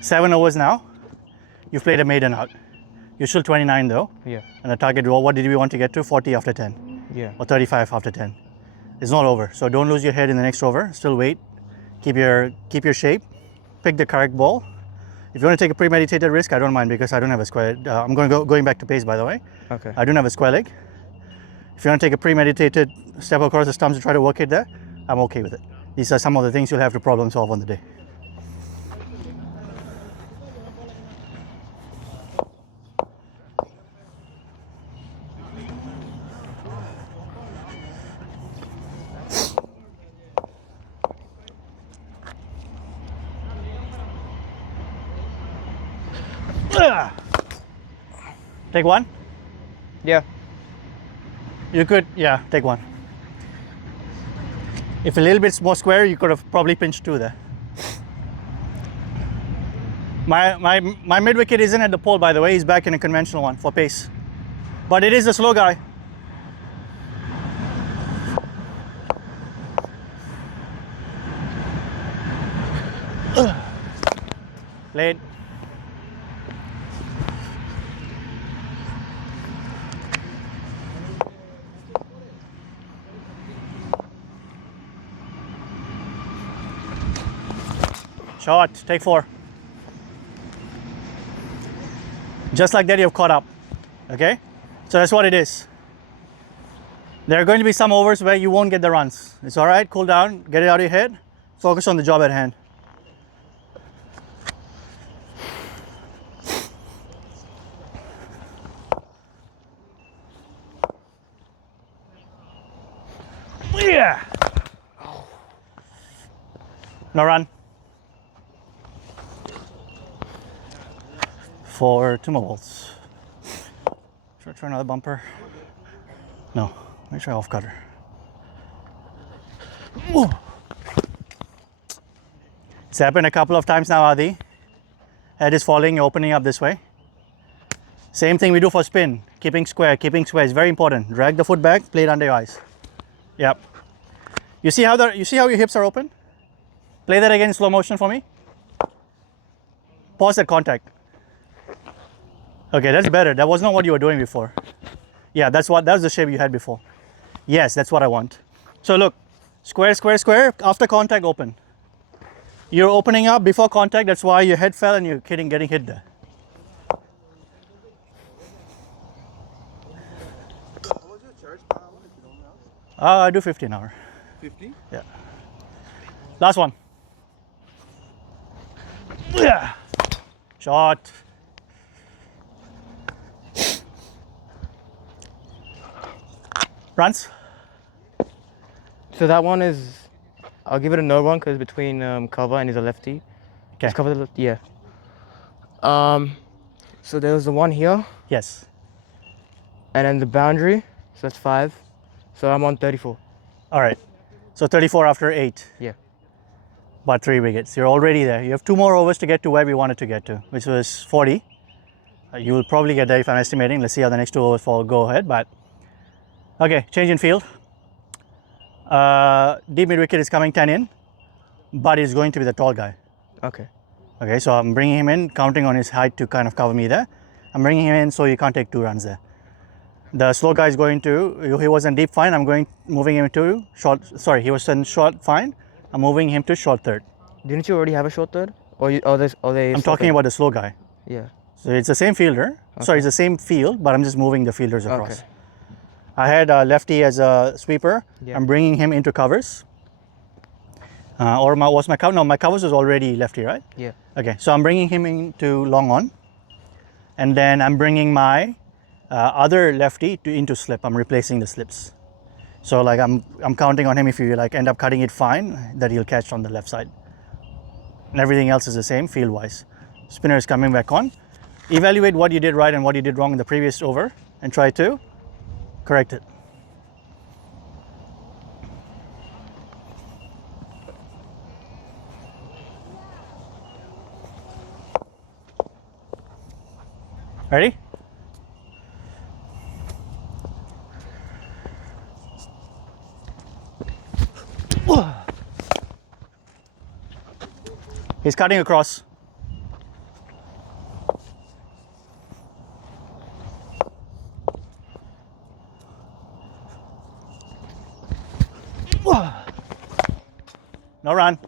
7 overs now. You've played a maiden out. You're still 29 though. Yeah. And the target, what did we want to get to? 40 after 10 Yeah. or 35 after 10. It's not over. So don't lose your head in the next over. Still wait. Keep your shape. Pick the correct ball. If you want to take a premeditated risk, I don't mind because I don't have a square. I'm going back to pace, by the way. Okay. I don't have a square leg. If you want to take a premeditated step across the stumps and try to work it there, I'm okay with it. These are some of the things you'll have to problem solve on the day. Take one? Yeah. You could, yeah, take one. If a little bit more square, you could have probably pinched 2 there. My mid wicket isn't at the pole, by the way. He's back in a conventional one for pace. But it is a slow guy. Late. Shot, take 4. Just like that, you've caught up. Okay? So that's what it is. There are going to be some overs where you won't get the runs. It's all right, cool down, get it out of your head, focus on the job at hand. Yeah. No run. For 2 more balls. Should I try another bumper? No. Let me try off cutter. Ooh. It's happened a couple of times now, Adi. Head is falling, opening up this way. Same thing we do for spin. Keeping square is very important. Drag the foot back, play it under your eyes. Yep. You see how your hips are open? Play that again in slow motion for me. Pause at contact. Okay, that's better. That was not what you were doing before. Yeah, that's the shape you had before. Yes, that's what I want. So look, square, after contact open. You're opening up before contact, that's why your head fell and you're getting hit there. How much you charge per hour if you don't know? I do 15 hour. 50? Yeah. Last one. Yeah. Shot. Runs. So that one is, I'll give it a no one because between cover and he's a lefty. Okay. Just cover the left, yeah. So there was the one here, Yes. and then the boundary. So that's 5. So I'm on 34. All right. So 34 after 8. Yeah. About 3 wickets. You're already there. You have 2 more overs to get to where we wanted to get to, which was 40. You will probably get there if I'm estimating. Let's see how the next 2 overs fall. Go ahead. But okay, change in field. Deep mid wicket is coming 10 in, but he's going to be the tall guy. Okay. Okay, so I'm bringing him in, counting on his height to kind of cover me there. I'm bringing him in so you can't take 2 runs there. The slow guy is going to, he was in deep fine, moving him to short, sorry, he was in short fine. I'm moving him to short third. Didn't you already have a short third? Or they? I'm talking about the slow guy. Yeah. So it's the same fielder, sorry, it's the same field, but I'm just moving the fielders across. Okay. I had a lefty as a sweeper. Yeah. I'm bringing him into covers. My cover? No, my covers was already lefty, right? Yeah. Okay, so I'm bringing him into long on, and then I'm bringing my other lefty into slip. I'm replacing the slips. So like I'm counting on him if you like end up cutting it fine, that he'll catch on the left side. And everything else is the same field wise. Spinner is coming back on. Evaluate what you did right and what you did wrong in the previous over and try to correct it. Ready? He's cutting across. No run.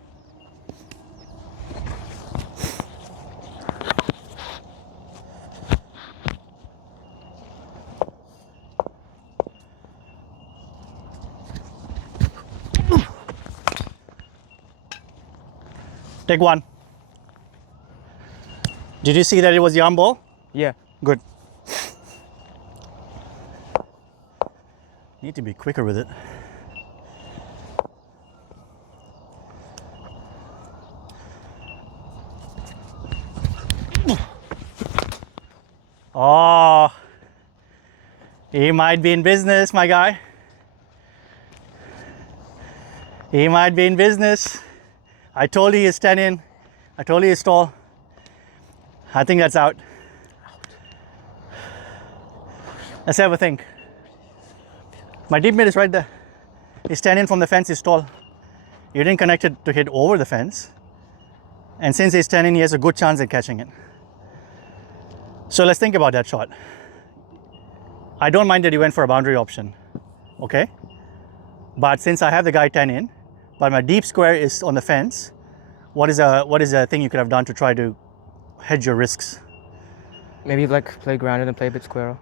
Take 1. Did you see that it was the arm ball? Yeah. Good. Need to be quicker with it. Oh, he might be in business, my guy. He might be in business. I told you he's 10 in. I told you he's tall. I think that's out. Let's have a think. My deep mid is right there. He's 10 in from the fence, he's tall. You didn't connect it to hit over the fence. And since he's 10 in, he has a good chance at catching it. So let's think about that shot. I don't mind that you went for a boundary option, okay? But since I have the guy 10 in, but my deep square is on the fence, what is a thing you could have done to try to hedge your risks? Maybe like play grounded and play a bit squarer.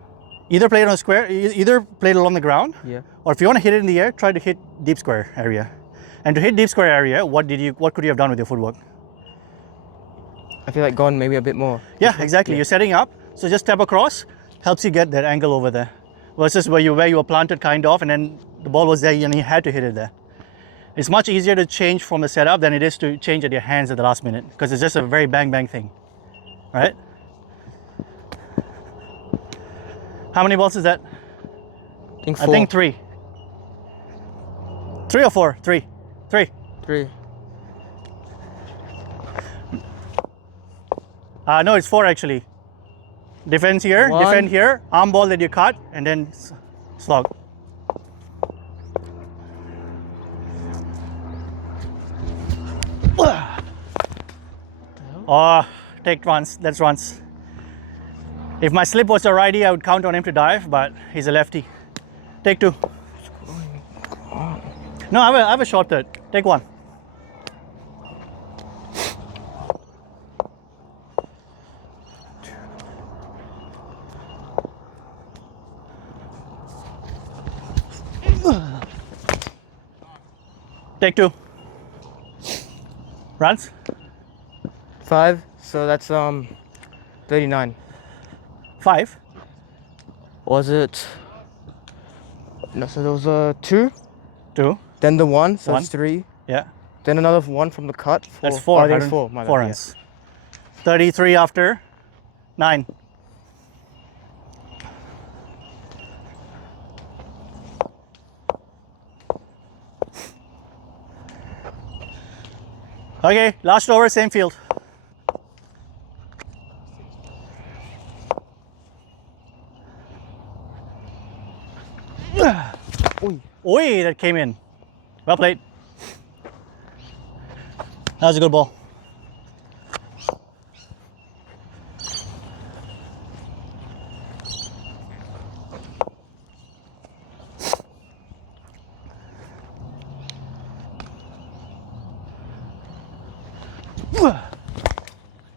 Either play it on square, either play it along the ground, Yeah. or if you want to hit it in the air, try to hit deep square area. And to hit deep square area, what could you have done with your footwork? I feel like gone maybe a bit more. Yeah, exactly. You're setting up, so just step across, helps you get that angle over there. Versus where you were planted kind of, and then the ball was there and you had to hit it there. It's much easier to change from the setup than it is to change at your hands at the last minute, because it's just a very bang bang thing, right? How many balls is that? I think 4. I think 3. 3 or 4? 3. 3. 3. No, it's 4 actually. Defense here, One. defend here, arm ball that you cut, and then slog. Oh, take once, that's once. If my slip was a righty, I would count on him to dive, but he's a lefty. Take 2. No, I have a short third. Take 1. Take 2. Runs. 5. So that's 39. 5. Was it? No, so there was 2. 2. Then the 1, so One. that's 3. Yeah. Then another 1 from the cut. That's 4. Oh, that's 4. My bad, 4 yeah. runs. 33 after 9. Okay, last over, same field. Oi, that came in. Well played. That was a good ball.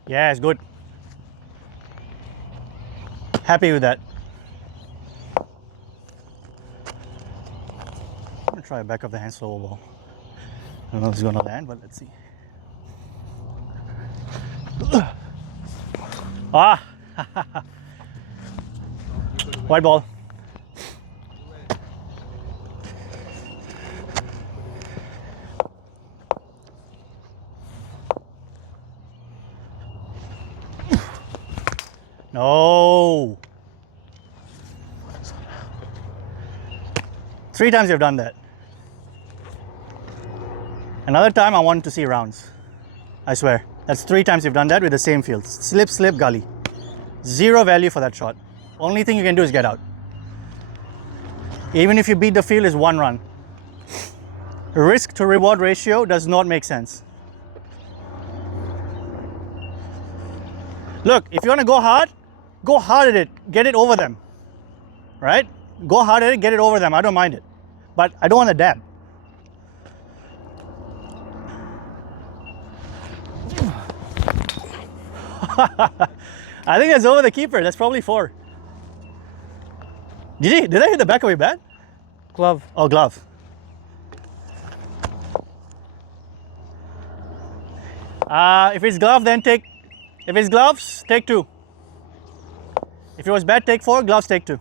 Yeah, it's good. Happy with that. I'm gonna try a back of the hand slower ball. I don't know if it's gonna land, but let's see. Ah! White ball. No. 3 times you've done that. Another time I want to see rounds. I swear. That's 3 times you've done that with the same field. Slip, slip, gully. 0 value for that shot. Only thing you can do is get out. Even if you beat the field, is 1 run. Risk to reward ratio does not make sense. Look, if you want to go hard at it, get it over them, right? Go hard at it, get it over them, I don't mind it. But I don't want to dab. I think that's over the keeper, that's probably 4. Did I hit the back of your bat? Glove. Oh, glove. If it's glove, then if it's gloves, take 2. If it was bat, take 4, gloves, take 2.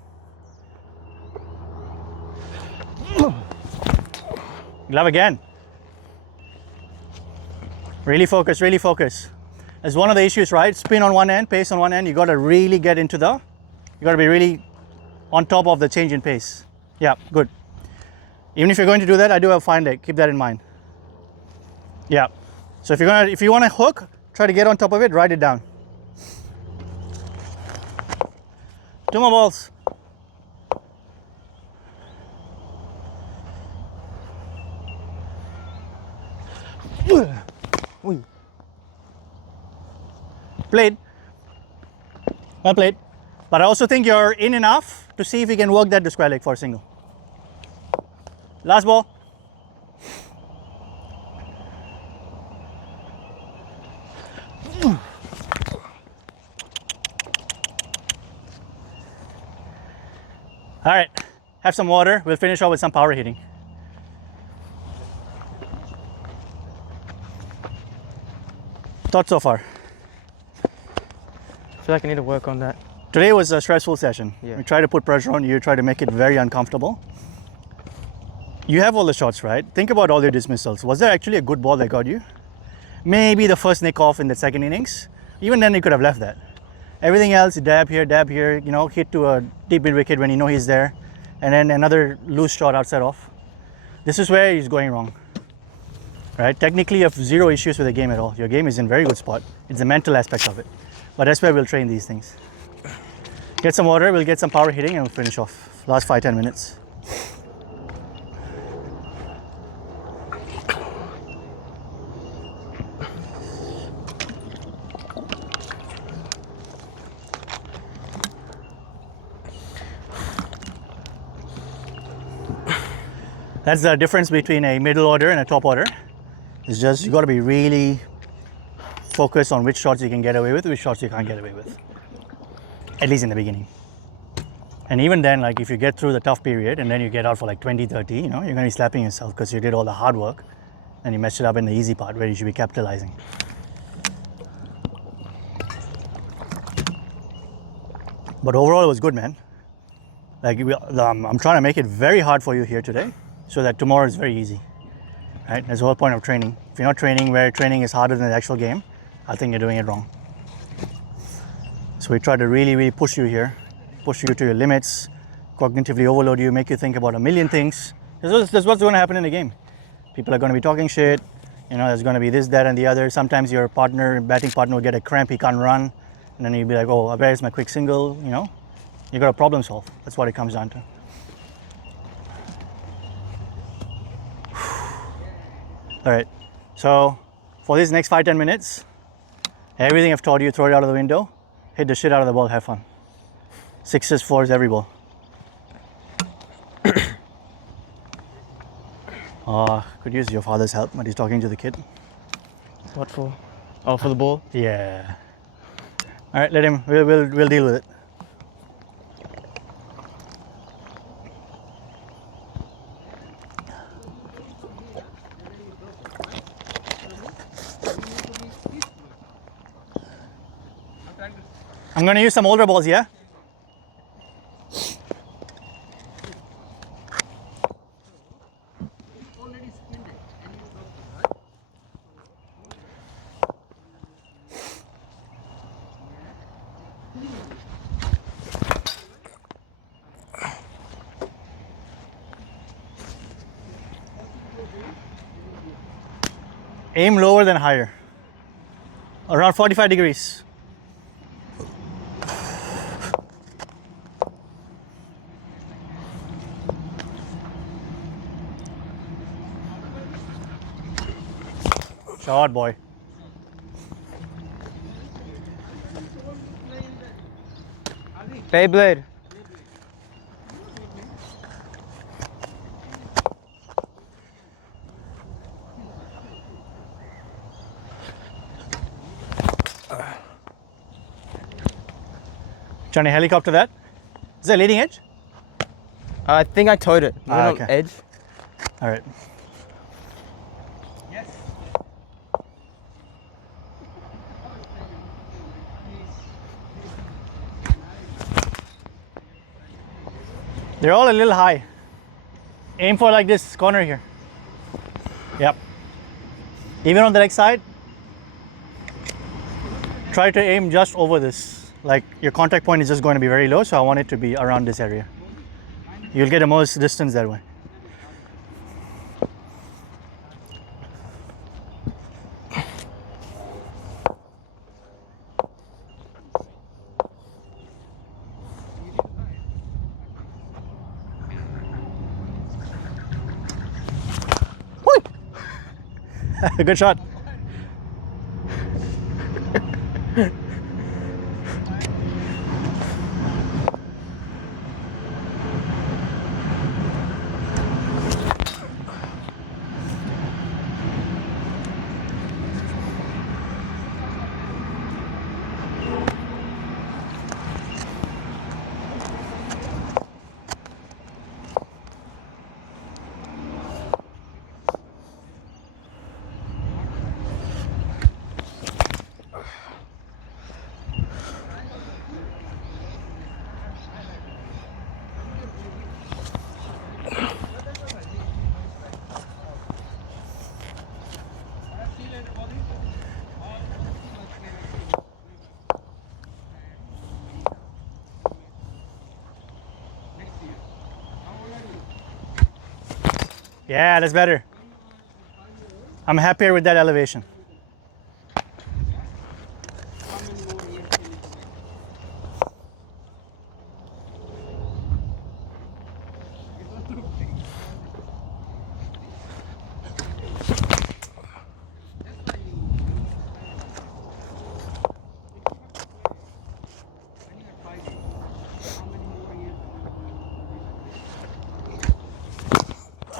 Glove again. Really focus, really focus. That's one of the issues, right? Spin on one end, pace on one end. You got to really get into you got to be really on top of the change in pace. Yeah, good. Even if you're going to do that, I do have a fine leg. Keep that in mind. Yeah. So if you want to hook, try to get on top of it, ride it down. 2 more balls. Played. Well played. But I also think you're in enough to see if you can work that to square leg for a single. Last ball. All right, have some water. We'll finish off with some power hitting. Thoughts so far? I feel like I need to work on that. Today was a stressful session. Yeah. We try to put pressure on you, try to make it very uncomfortable. You have all the shots, right? Think about all your dismissals. Was there actually a good ball that got you? Maybe the first nick off in the second innings. Even then, you could have left that. Everything else, dab here, you know, hit to a deep mid wicket when you know he's there, and then another loose shot outside off. This is where he's going wrong, right? Technically, you have 0 issues with the game at all. Your game is in very good spot. It's the mental aspect of it. But that's where we'll train these things. Get some water, we'll get some power hitting, and we'll finish off. Last 5-10 minutes. That's the difference between a middle order and a top order. It's just you got to be really focused on which shots you can get away with, which shots you can't get away with. At least in the beginning. And even then, like if you get through the tough period and then you get out for like 20, 30, you know, you're going to be slapping yourself because you did all the hard work and you messed it up in the easy part where you should be capitalizing. But overall, it was good, man. Like I'm trying to make it very hard for you here today so that tomorrow is very easy, right? That's the whole point of training. If you're not training where training is harder than the actual game, I think you're doing it wrong. So we try to really, really push you here, push you to your limits, cognitively overload you, make you think about a million things. That's what's going to happen in the game. People are going to be talking shit, you know, there's going to be this, that, and the other. Sometimes your batting partner will get a cramp, he can't run, and then you'll be like, oh, where's my quick single, you know? You got to problem solve. That's what it comes down to. All right, so for these next 5-10 minutes, everything I've taught you, throw it out of the window, hit the shit out of the ball, have fun. 6s, 4s, every ball. Could use your father's help, but he's talking to the kid. What for? Oh, for the ball? Yeah. All right, let him, we'll deal with it. I'm going to use some older balls, yeah? Aim lower than higher. Around 45 degrees. Shot, boy. Beyblade. Trying to helicopter that? Is that leading edge? I think I towed it. Not okay. on edge. All right. They're all a little high. Aim for like this corner here. Yep. Even on the leg side, try to aim just over this. Like your contact point is just going to be very low, so I want it to be around this area. You'll get the most distance that way. Good shot. Yeah, that's better. I'm happier with that elevation.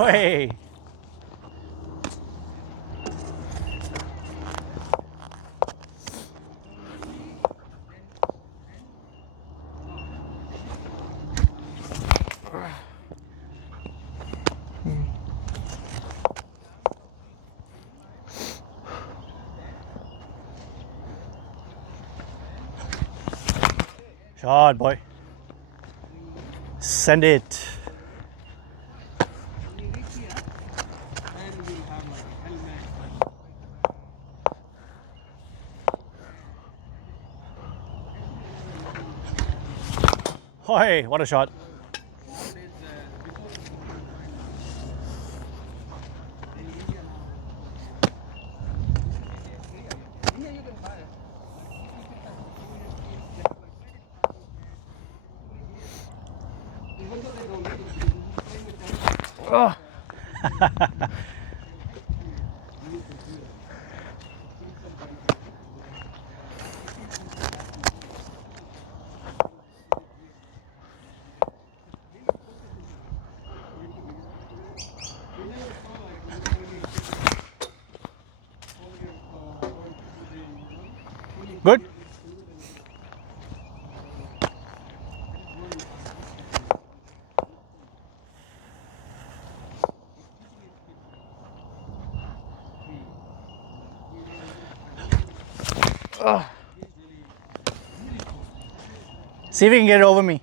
Hey. Shot, boy. Send it. Hey, what a shot. Oh. Good. See if we can get it over me.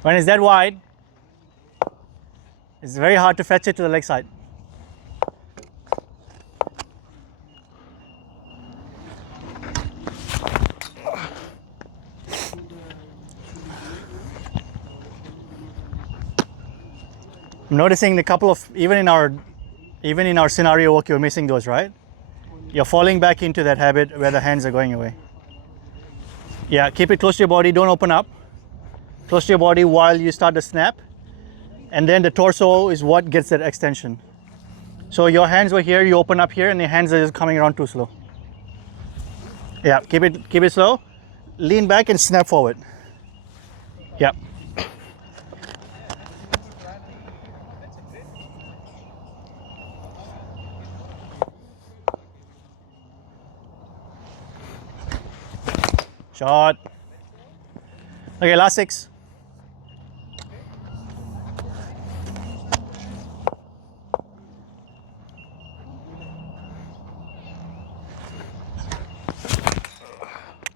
When it's that wide, it's very hard to fetch it to the leg side. I'm noticing the couple of even in our scenario work, you're missing those, right? You're falling back into that habit where the hands are going away. Yeah, keep it close to your body, don't open up. Close to your body while you start the snap. And then the torso is what gets that extension. So your hands were here, you open up here, and the hands are just coming around too slow. Yeah, keep it slow. Lean back and snap forward. Yeah. Shot. Okay, last 6.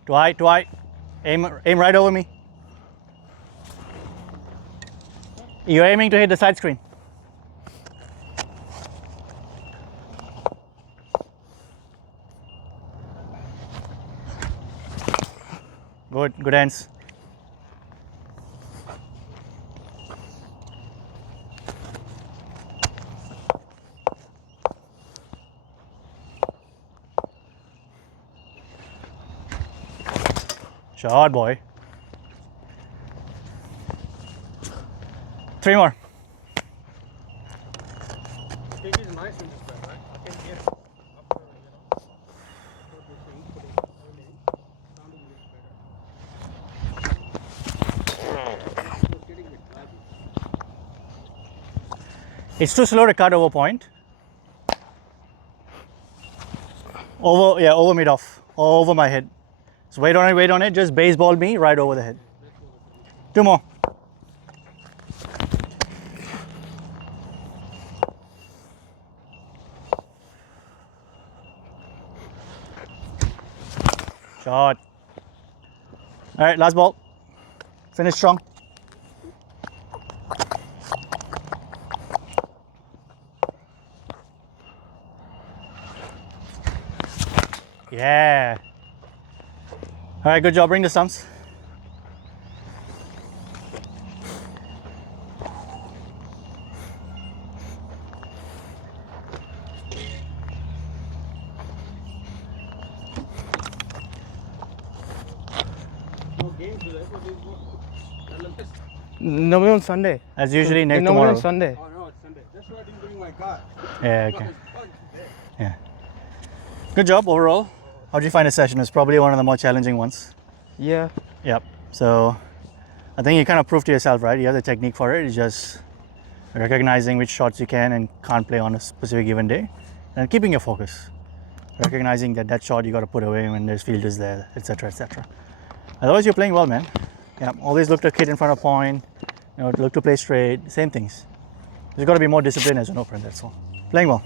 Dwight. Aim right over me. You're aiming to hit the side screen. Good hands. Shot, boy. 3 more. Kick is nice in this bag, right? I can get after, what you're saying, putting early, sounding a bit better. Getting a bit laggy. It's too slow to cut over point. Over mid off. Over my head. So wait on it. Just baseball me right over the head. 2 more. Shot. All right, last ball. Finish strong. Yeah. All right, good job. Bring the stumps. No games today, but it's what? Olympics. Nobody on Sunday. As usually, next Nobody tomorrow. on Sunday. Oh no, it's Sunday. That's why I didn't bring my car. Yeah, okay. It's fun today. Yeah. Good job overall. How did you find the session? It's probably one of the more challenging ones. Yeah. Yep. So I think you kind of proved to yourself, right? You have the technique for it. It's just recognizing which shots you can and can't play on a specific given day, and keeping your focus. Recognizing that that shot you got to put away when there's fielders there, etc., etc. Otherwise, you're playing well, man. Yeah, always look to hit in front of point. Look to play straight. Same things. You've got to be more disciplined as an opener. That's all. Playing well.